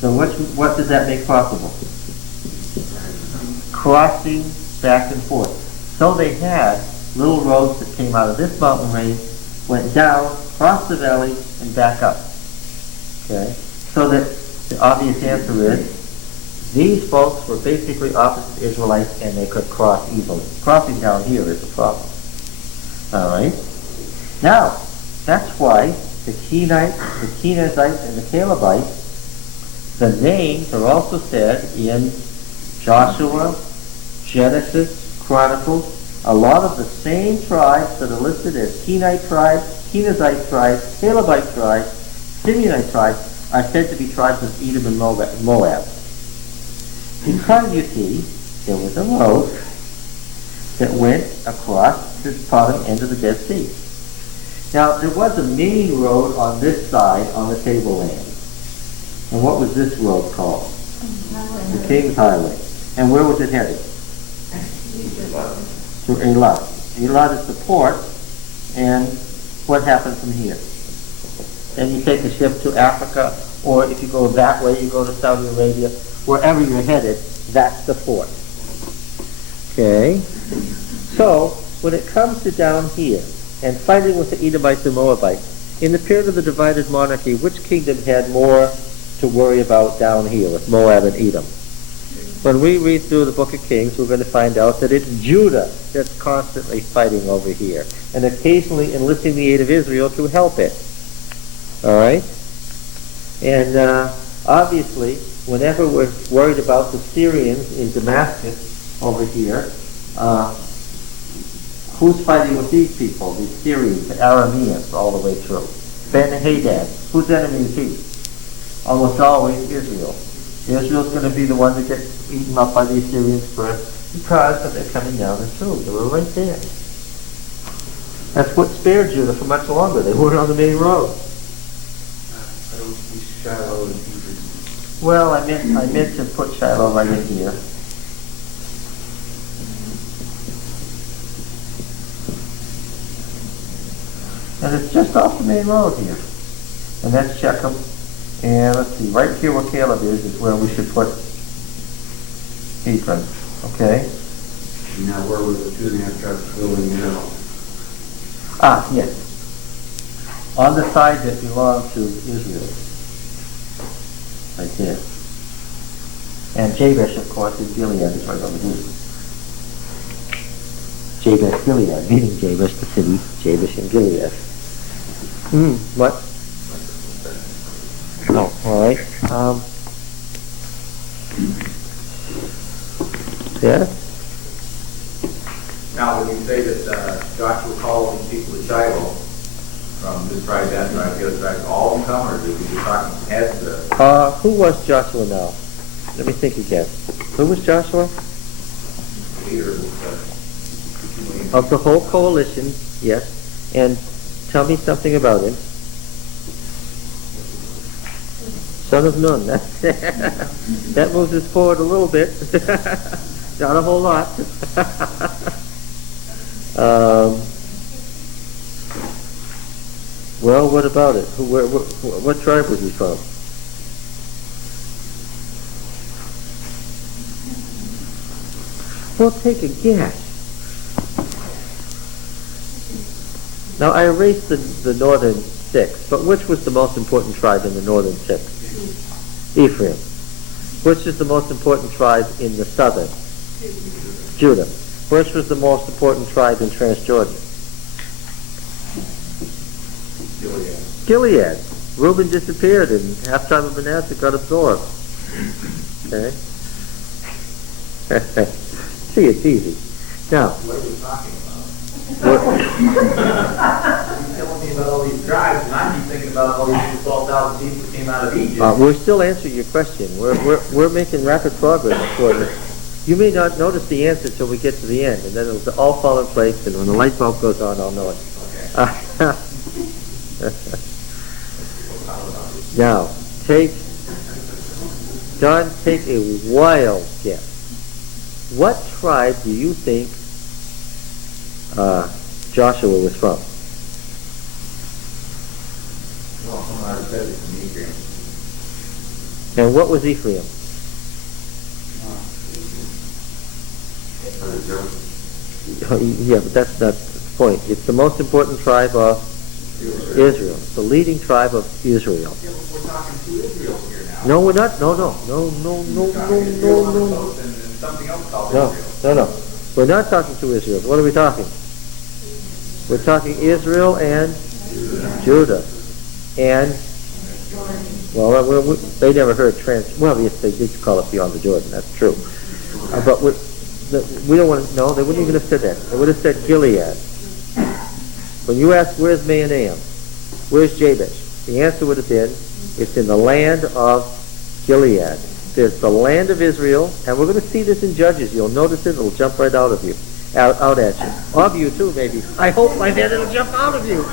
So what does that make possible? Crossing back and forth. So they had little roads that came out of this mountain range, went down, crossed the valley, and back up. Okay? So that the obvious answer is, these folks were basically opposite Israelites and they could cross easily. Crossing down here is a problem. Alright? Now, that's why the Kenites, the Kenizzites, and the Calebites, the names are also said in Joshua, Genesis, Chronicles. A lot of the same tribes that are listed as Kenite tribes, Kenizzite tribes, Calebite tribes, Simeonite tribes are said to be tribes of Edom and Moab. Because, you see, there was a road that went across the bottom end of the Dead Sea. Now, there was a main road on this side on the tableland. And what was this road called? The King's Highway. And where was it headed? To Eilat. Eilat is the port, and what happens from here? Then you take a ship to Africa, or if you go that way, you go to Saudi Arabia. Wherever you're headed, that's the port. Okay? So, when it comes to down here, and fighting with the Edomites and Moabites, in the period of the divided monarchy, which kingdom had more to worry about down here with Moab and Edom? When we read through the book of Kings, we're going to find out that it's Judah that's constantly fighting over here, and occasionally enlisting the aid of Israel to help it. Alright? And obviously, whenever we're worried about the Syrians in Damascus over here, who's fighting with these people? The Syrians, the Arameans, all the way through. Ben-Hadad, whose enemy is he? Almost always Israel. Israel's going to be the one that gets eaten up by the Assyrians first because they're coming down the through. They were right there. That's what spared Judah for much longer. They weren't on the main road. I don't see Shiloh in Hebrews. Well, I meant to put Shiloh right in here. And it's just off the main road here. And that's Shechem. And let's see, right here where Caleb is where we should put Hebron. Okay? Now, where were the 2.5 tribes building now? Ah, yes. On the side that belonged to Israel. Right there. And Jabesh, of course, is Gilead. It's right over here. Jabesh, Gilead, meaning Jabesh, the city, Jabesh and Gilead. What? No, alright. Yeah? Now, when you say that Joshua called these people to Shiloh, from this tribe, that tribe, the other tribe, all of them come, or did we just talking heads? Who was Joshua now? Let me think again. Who was Joshua? Leader Of the whole coalition, yes. And tell me something about him. Son of Nun. That moves us forward a little bit. Not a whole lot. Well, what about it? What tribe was he from? Well, take a guess. Now, I erased the northern six, but which was the most important tribe in the northern six? Ephraim. Which is the most important tribe in the southern? Judah. Which was the most important tribe in Transjordan? Gilead. Reuben disappeared and half tribe of Manasseh got absorbed. Okay? See, it's easy. Now, What are we talking about? You're telling me about all these tribes, and I keep thinking about all these 12,000 people that came out of Egypt. we're still answering your question. We're making rapid progress toward it. You may not notice the answer till we get to the end, and then it'll all fall in place, and when the light bulb goes on, I'll know it. Okay. Now, take a wild guess. What tribe do you think Joshua was from? Well, someone already said it's from Ephraim. And what was Ephraim? Yeah, but that's not the point. It's the most important tribe of Israel. The leading tribe of Israel. Yeah, but we're talking two Israels here now. No, we're not. No. We're talking Israel on the coast and something else called Israel. No. We're not talking to Israel. What are we talking? We're talking Israel and Judah. And, well, they never heard well, yes, they did call it beyond the Jordan. That's true. But we don't want to, no, they wouldn't even have said that. They would have said Gilead. When you ask, where's Mahanaim? Where's Jabesh? The answer would have been, it's in the land of Gilead. There's the land of Israel, and we're going to see this in Judges. You'll notice it. It'll jump right out at you. Of you, too, maybe. I hope by then it'll jump out of you.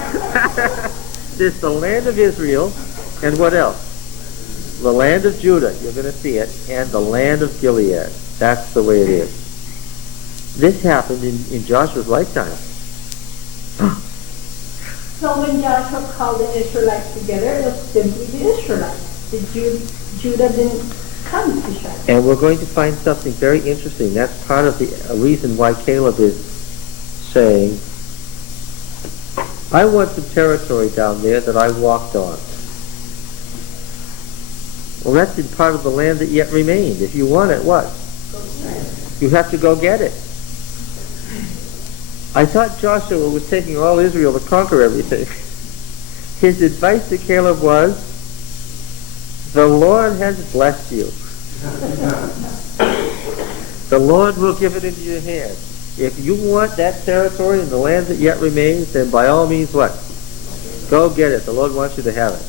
There's the land of Israel, and what else? The land of Judah. You're going to see it. And the land of Gilead. That's the way it is. This happened in Joshua's lifetime. So when Joshua called the Israelites together, it was simply the Israelites. Judah didn't come to Shiloh. And we're going to find something very interesting. That's part of the reason why Caleb is saying, I want some territory down there that I walked on. Well, that's in part of the land that yet remained. If you want it, what? You have to go get it. I thought Joshua was taking all Israel to conquer everything. His advice to Caleb was, the Lord has blessed you. The Lord will give it into your hand. If you want that territory in the land that yet remains, then by all means what? Go get it. The Lord wants you to have it.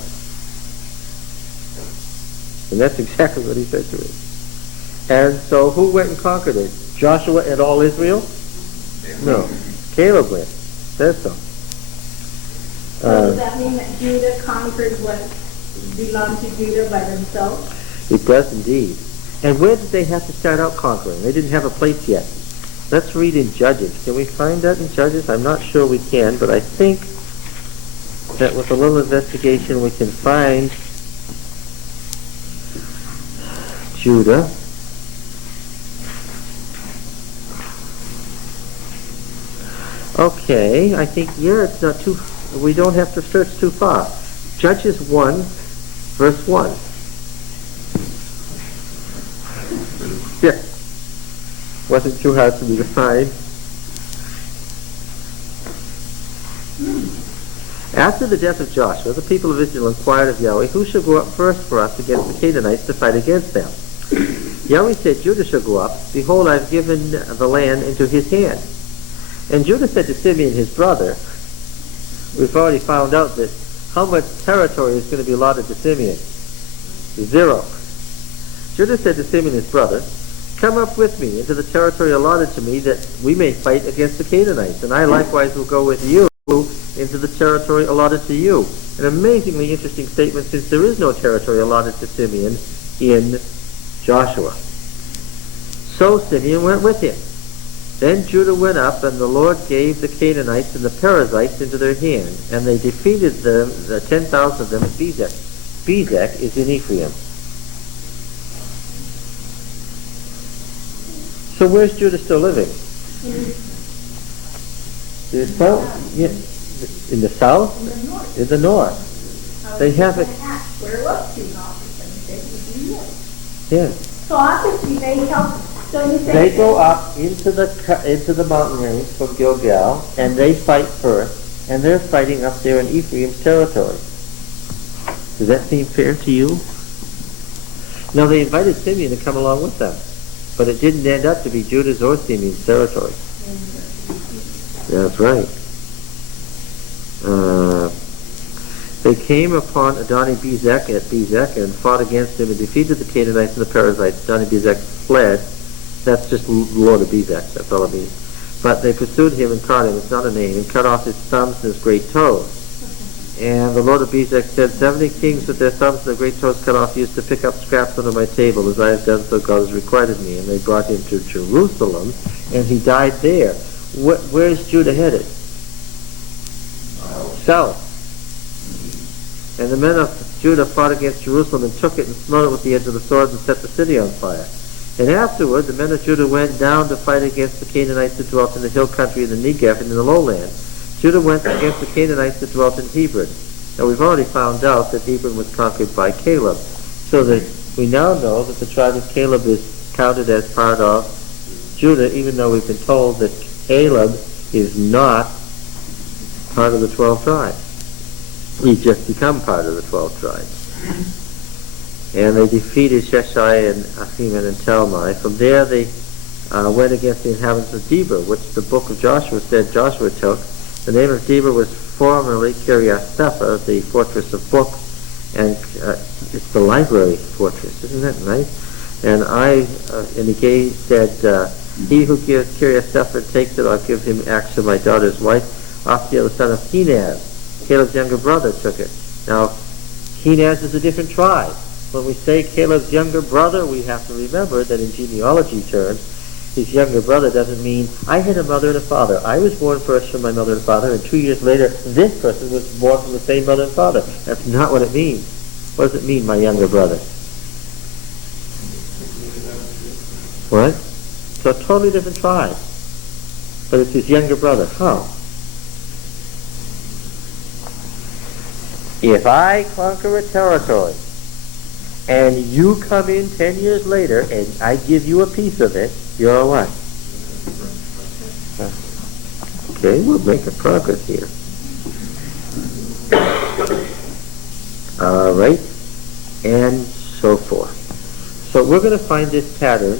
And that's exactly what he said to him. And so who went and conquered it? Joshua and all Israel? No. Caleb went. Says so. So does that mean that Judah conquered what belonged to Judah by themselves? It does indeed. And where did they have to start out conquering? They didn't have a place yet. Let's read in Judges. Can we find that in Judges? I'm not sure we can, but I think that with a little investigation we can find Judah. Okay, I think, it's not too, we don't have to search too far. Judges 1, verse 1. Yeah. Wasn't too hard for me to find. After the death of Joshua, the people of Israel inquired of Yahweh, who shall go up first for us against the Canaanites to fight against them? Yahweh said, Judah shall go up. Behold, I have given the land into his hand. And Judah said to Simeon, his brother, we've already found out that how much territory is going to be allotted to Simeon? 0. Judah said to Simeon, his brother, come up with me into the territory allotted to me, that we may fight against the Canaanites. And I likewise will go with you into the territory allotted to you. An amazingly interesting statement, since there is no territory allotted to Simeon in Joshua. So Simeon went with him. Then Judah went up, and the Lord gave the Canaanites and the Perizzites into their hand, and they defeated them, the 10,000 of them at Bezek. Bezek is in Ephraim. So where's Judah still living? In the south? Yeah. In the south? In the north. In the north. They have it. Where was he now? Yeah. So obviously they help. So you say They go up into the mountain range from Gilgal, and they fight first, and they're fighting up there in Ephraim's territory. Does that seem fair to you? Now they invited Simeon to come along with them, but it didn't end up to be Judah's or Simeon's territory. That's right. They came upon Adoni-Bezek at Bezek and fought against him and defeated the Canaanites and the Perizzites. Adoni-Bezek fled. That's just Lord of Bezek, that's all it means. But they pursued him and caught him, it's not a name, and cut off his thumbs and his great toes. And the Lord of Bezek said, 70 kings with their thumbs and their great toes cut off used to pick up scraps under my table. As I have done, so God has requited me. And they brought him to Jerusalem, and he died there. Where's Judah headed? South. And the men of Judah fought against Jerusalem and took it and smote it with the edge of the sword and set the city on fire. And afterward, the men of Judah went down to fight against the Canaanites that dwelt in the hill country in the Negev and in the lowland. Judah went against the Canaanites that dwelt in Hebron. Now we've already found out that Hebron was conquered by Caleb, so that we now know that the tribe of Caleb is counted as part of Judah, even though we've been told that Caleb is not part of the 12 tribes. He's just become part of the 12 tribes. And they defeated Sheshai and Ahiman and Talmai. From there they went against the inhabitants of Debir, which the book of Joshua said Joshua took. The name of Debir was formerly Kiriath Sefer, the fortress of books, and it's the library fortress. Isn't that nice? And he said, he who gives Kiriath Sefer takes it, I'll give him Achsah, my daughter's wife. Othniel, the son of Kenaz, Caleb's younger brother, took it. Now, Kenaz is a different tribe. When we say Caleb's younger brother, we have to remember that in genealogy terms, his younger brother doesn't mean, I had a mother and a father. I was born first from my mother and father, and 2 years later, this person was born from the same mother and father. That's not what it means. What does it mean, my younger brother? What? So a totally different tribe. But it's his younger brother. How? If I conquer a territory, and you come in 10 years later, and I give you a piece of it, you're what? Okay, we're making progress here. All right, and so forth. So we're going to find this pattern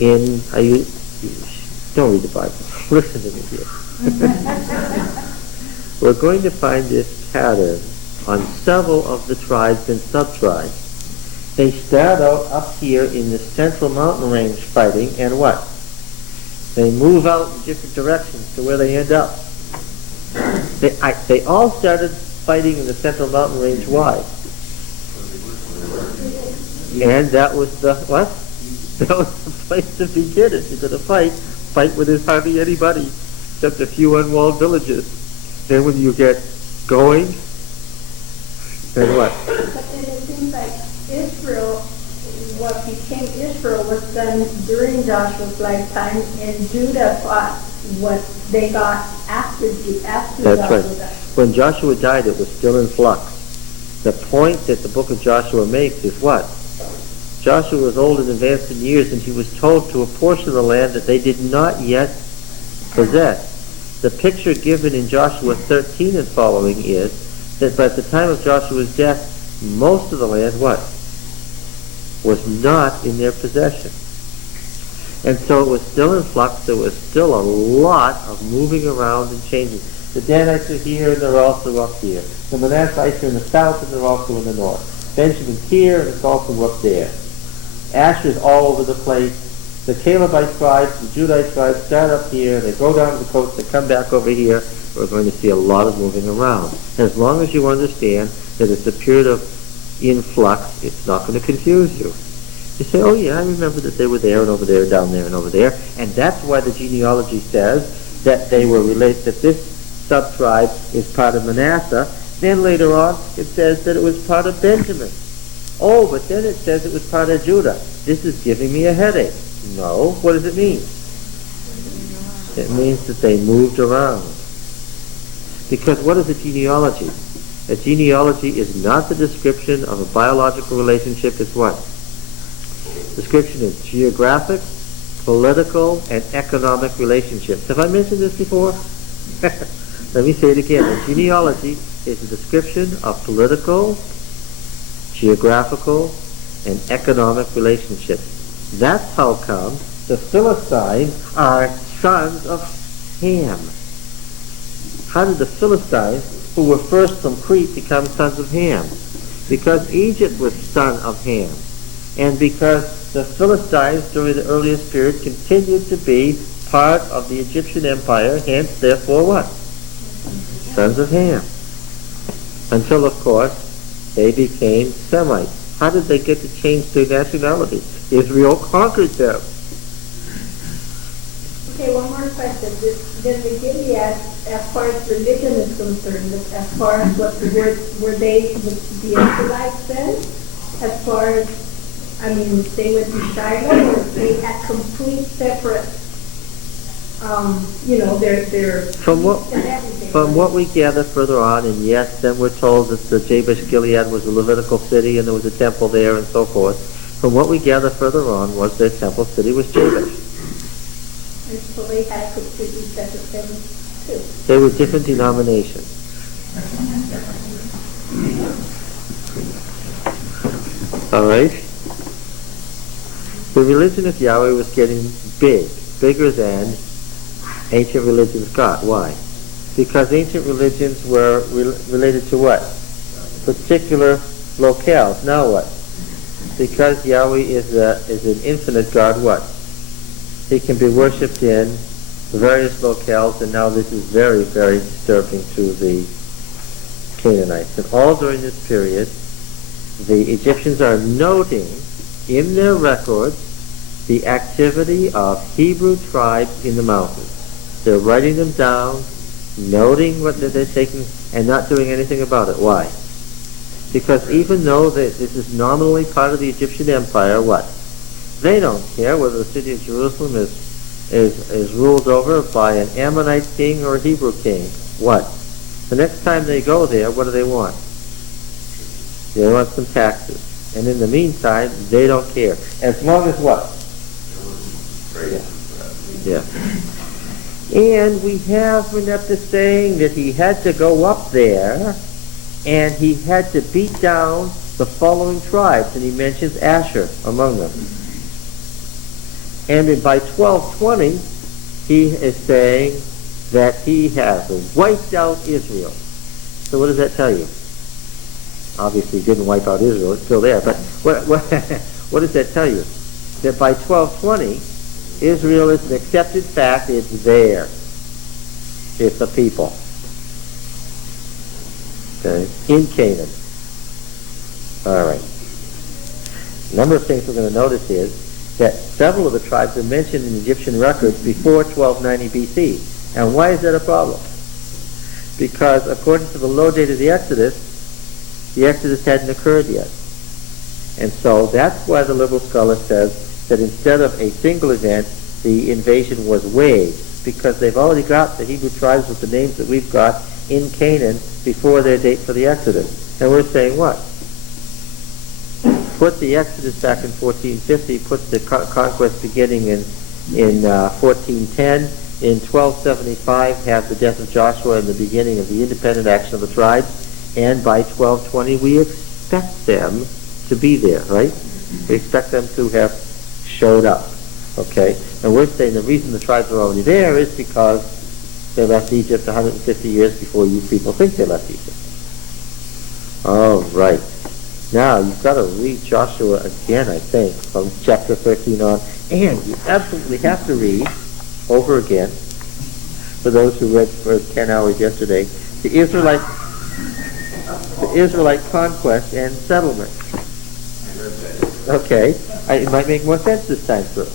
in, don't read the Bible, listen to me here. We're going to find this pattern on several of the tribes and sub-tribes. They start out up here in the central mountain range fighting, and what? They move out in different directions to where they end up. They all started fighting in the central mountain range. Why? And that was the, what? That was the place to begin it. You're going to fight where there's hardly anybody except a few unwalled villages. Then when you get going, then what? But then it seems like Israel, what became Israel was done during Joshua's lifetime, and Judah fought what they got after That's Joshua right. died. When Joshua died, it was still in flux. The point that the book of Joshua makes is what? Joshua was old and advanced in years, and he was told to apportion the land that they did not yet possess. The picture given in Joshua 13 and following is that by the time of Joshua's death, most of the land, what? Was not in their possession. And so it was still in flux. There was still a lot of moving around and changing. The Danites are here and they're also up here. The Manassites are in the south and they're also in the north. Benjamin's here and it's also up there. Asher's all over the place. The Calebite tribes, the Judite tribes start up here, they go down to the coast, they come back over here. We're going to see a lot of moving around. As long as you understand that it's a period of influx, it's not going to confuse you. You say, oh yeah, I remember that they were there and over there, down there and over there. And that's why the genealogy says that they were related, that this sub-tribe is part of Manasseh. Then later on, it says that it was part of Benjamin. Oh, but then it says it was part of Judah. This is giving me a headache. No, what does it mean? It means that they moved around. Because what is a genealogy? A genealogy is not the description of a biological relationship. It's what? Description is geographic, political, and economic relationships. Have I mentioned this before? Let me say it again. A genealogy is a description of political, geographical, and economic relationships. That's how come the Philistines are sons of Ham. How did the Philistines, who were first from Crete, become sons of Ham? Because Egypt was son of Ham. And because the Philistines during the earliest period continued to be part of the Egyptian empire, hence, therefore what? Sons of Ham. Until, of course, they became Semites. How did they get to change their nationality? Israel conquered them. Okay, one more question. Did the Gilead, as far as religion is concerned, as far as what were they the Israelites then? As far as, I mean, they went to Shiloh, or they had complete separate, their From what we gather further on, and yes, then we're told that the Jabesh Gilead was a Levitical city and there was a temple there and so forth. From what we gather further on was their temple city was Jabesh. And so they had completely separate things too. They were different denominations. All right? The religion of Yahweh was getting bigger than ancient religions got. Why? Because ancient religions were related to what? Particular locales. Now what? Because Yahweh is an infinite God, what? He can be worshipped in various locales, and now this is very, very disturbing to the Canaanites. And all during this period, the Egyptians are noting in their records the activity of Hebrew tribes in the mountains. They're writing them down, noting what they're taking, and not doing anything about it. Why? Because even though this is nominally part of the Egyptian empire, what? They don't care whether the city of Jerusalem is ruled over by an Ammonite king or a Hebrew king. What? The next time they go there, what do they want? They want some taxes. And in the meantime, they don't care. As long as what? Yeah. And we have Manasseh saying that he had to go up there and he had to beat down the following tribes, and he mentions Asher among them. And by 1220, he is saying that he has wiped out Israel. So what does that tell you? Obviously, he didn't wipe out Israel; it's still there. But what does that tell you? That by 1220, Israel is an accepted fact. It's there. It's a people. Okay, in Canaan. All right. A number of things we're going to notice is that several of the tribes are mentioned in Egyptian records before 1290 BC. And why is that a problem? Because according to the low date of the Exodus hadn't occurred yet. And so that's why the liberal scholar says that instead of a single event, the invasion was waves, because they've already got the Hebrew tribes with the names that we've got in Canaan before their date for the Exodus. And we're saying what? Put the Exodus back in 1450, put the conquest beginning in 1410, in 1275 have the death of Joshua and the beginning of the independent action of the tribes, and by 1220 we expect them to be there, right? We expect them to have showed up. Okay? And we're saying the reason the tribes are already there is because they left Egypt 150 years before you people think they left Egypt. All right. Now, you've got to read Joshua again, I think, from chapter 13 on. And you absolutely have to read, over again, for those who read for 10 hours yesterday, the Israelite conquest and settlement. Okay. It might make more sense this time through.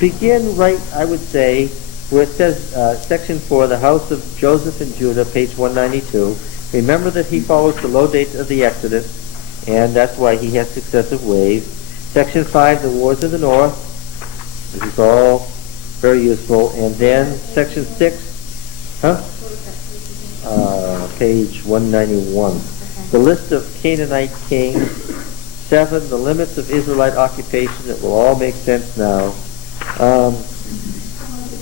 Begin right, I would say, where it says, section 4, the house of Joseph and Judah, page 192. Remember that he follows the low date of the Exodus, and that's why he has successive waves. Section 5, the wars of the north. This is all very useful. And then section 6, page 191. The list of Canaanite kings. 7, the limits of Israelite occupation. It will all make sense now.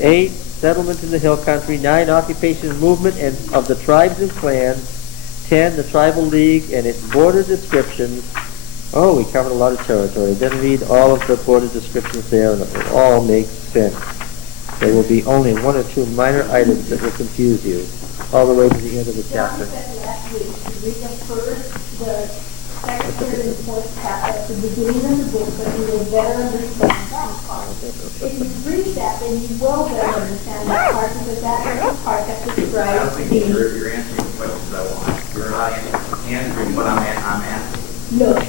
8, settlement in the hill country. 9, occupation and movement and of the tribes and clans. 10, the tribal league and its border descriptions. Oh, we covered a lot of territory. Then read all of the border descriptions there, and it will all make sense. There will be only 1 or 2 minor items that will confuse you, all the way to the end of the chapter. John said last week to read the first, the second, third, and fourth chapter at the beginning of the book, so you will better understand that part. If you read that, then you will better understand that part, because that is the part that I don't describes think the... you're answering the questions I want. You're not answering what I'm asking. Look,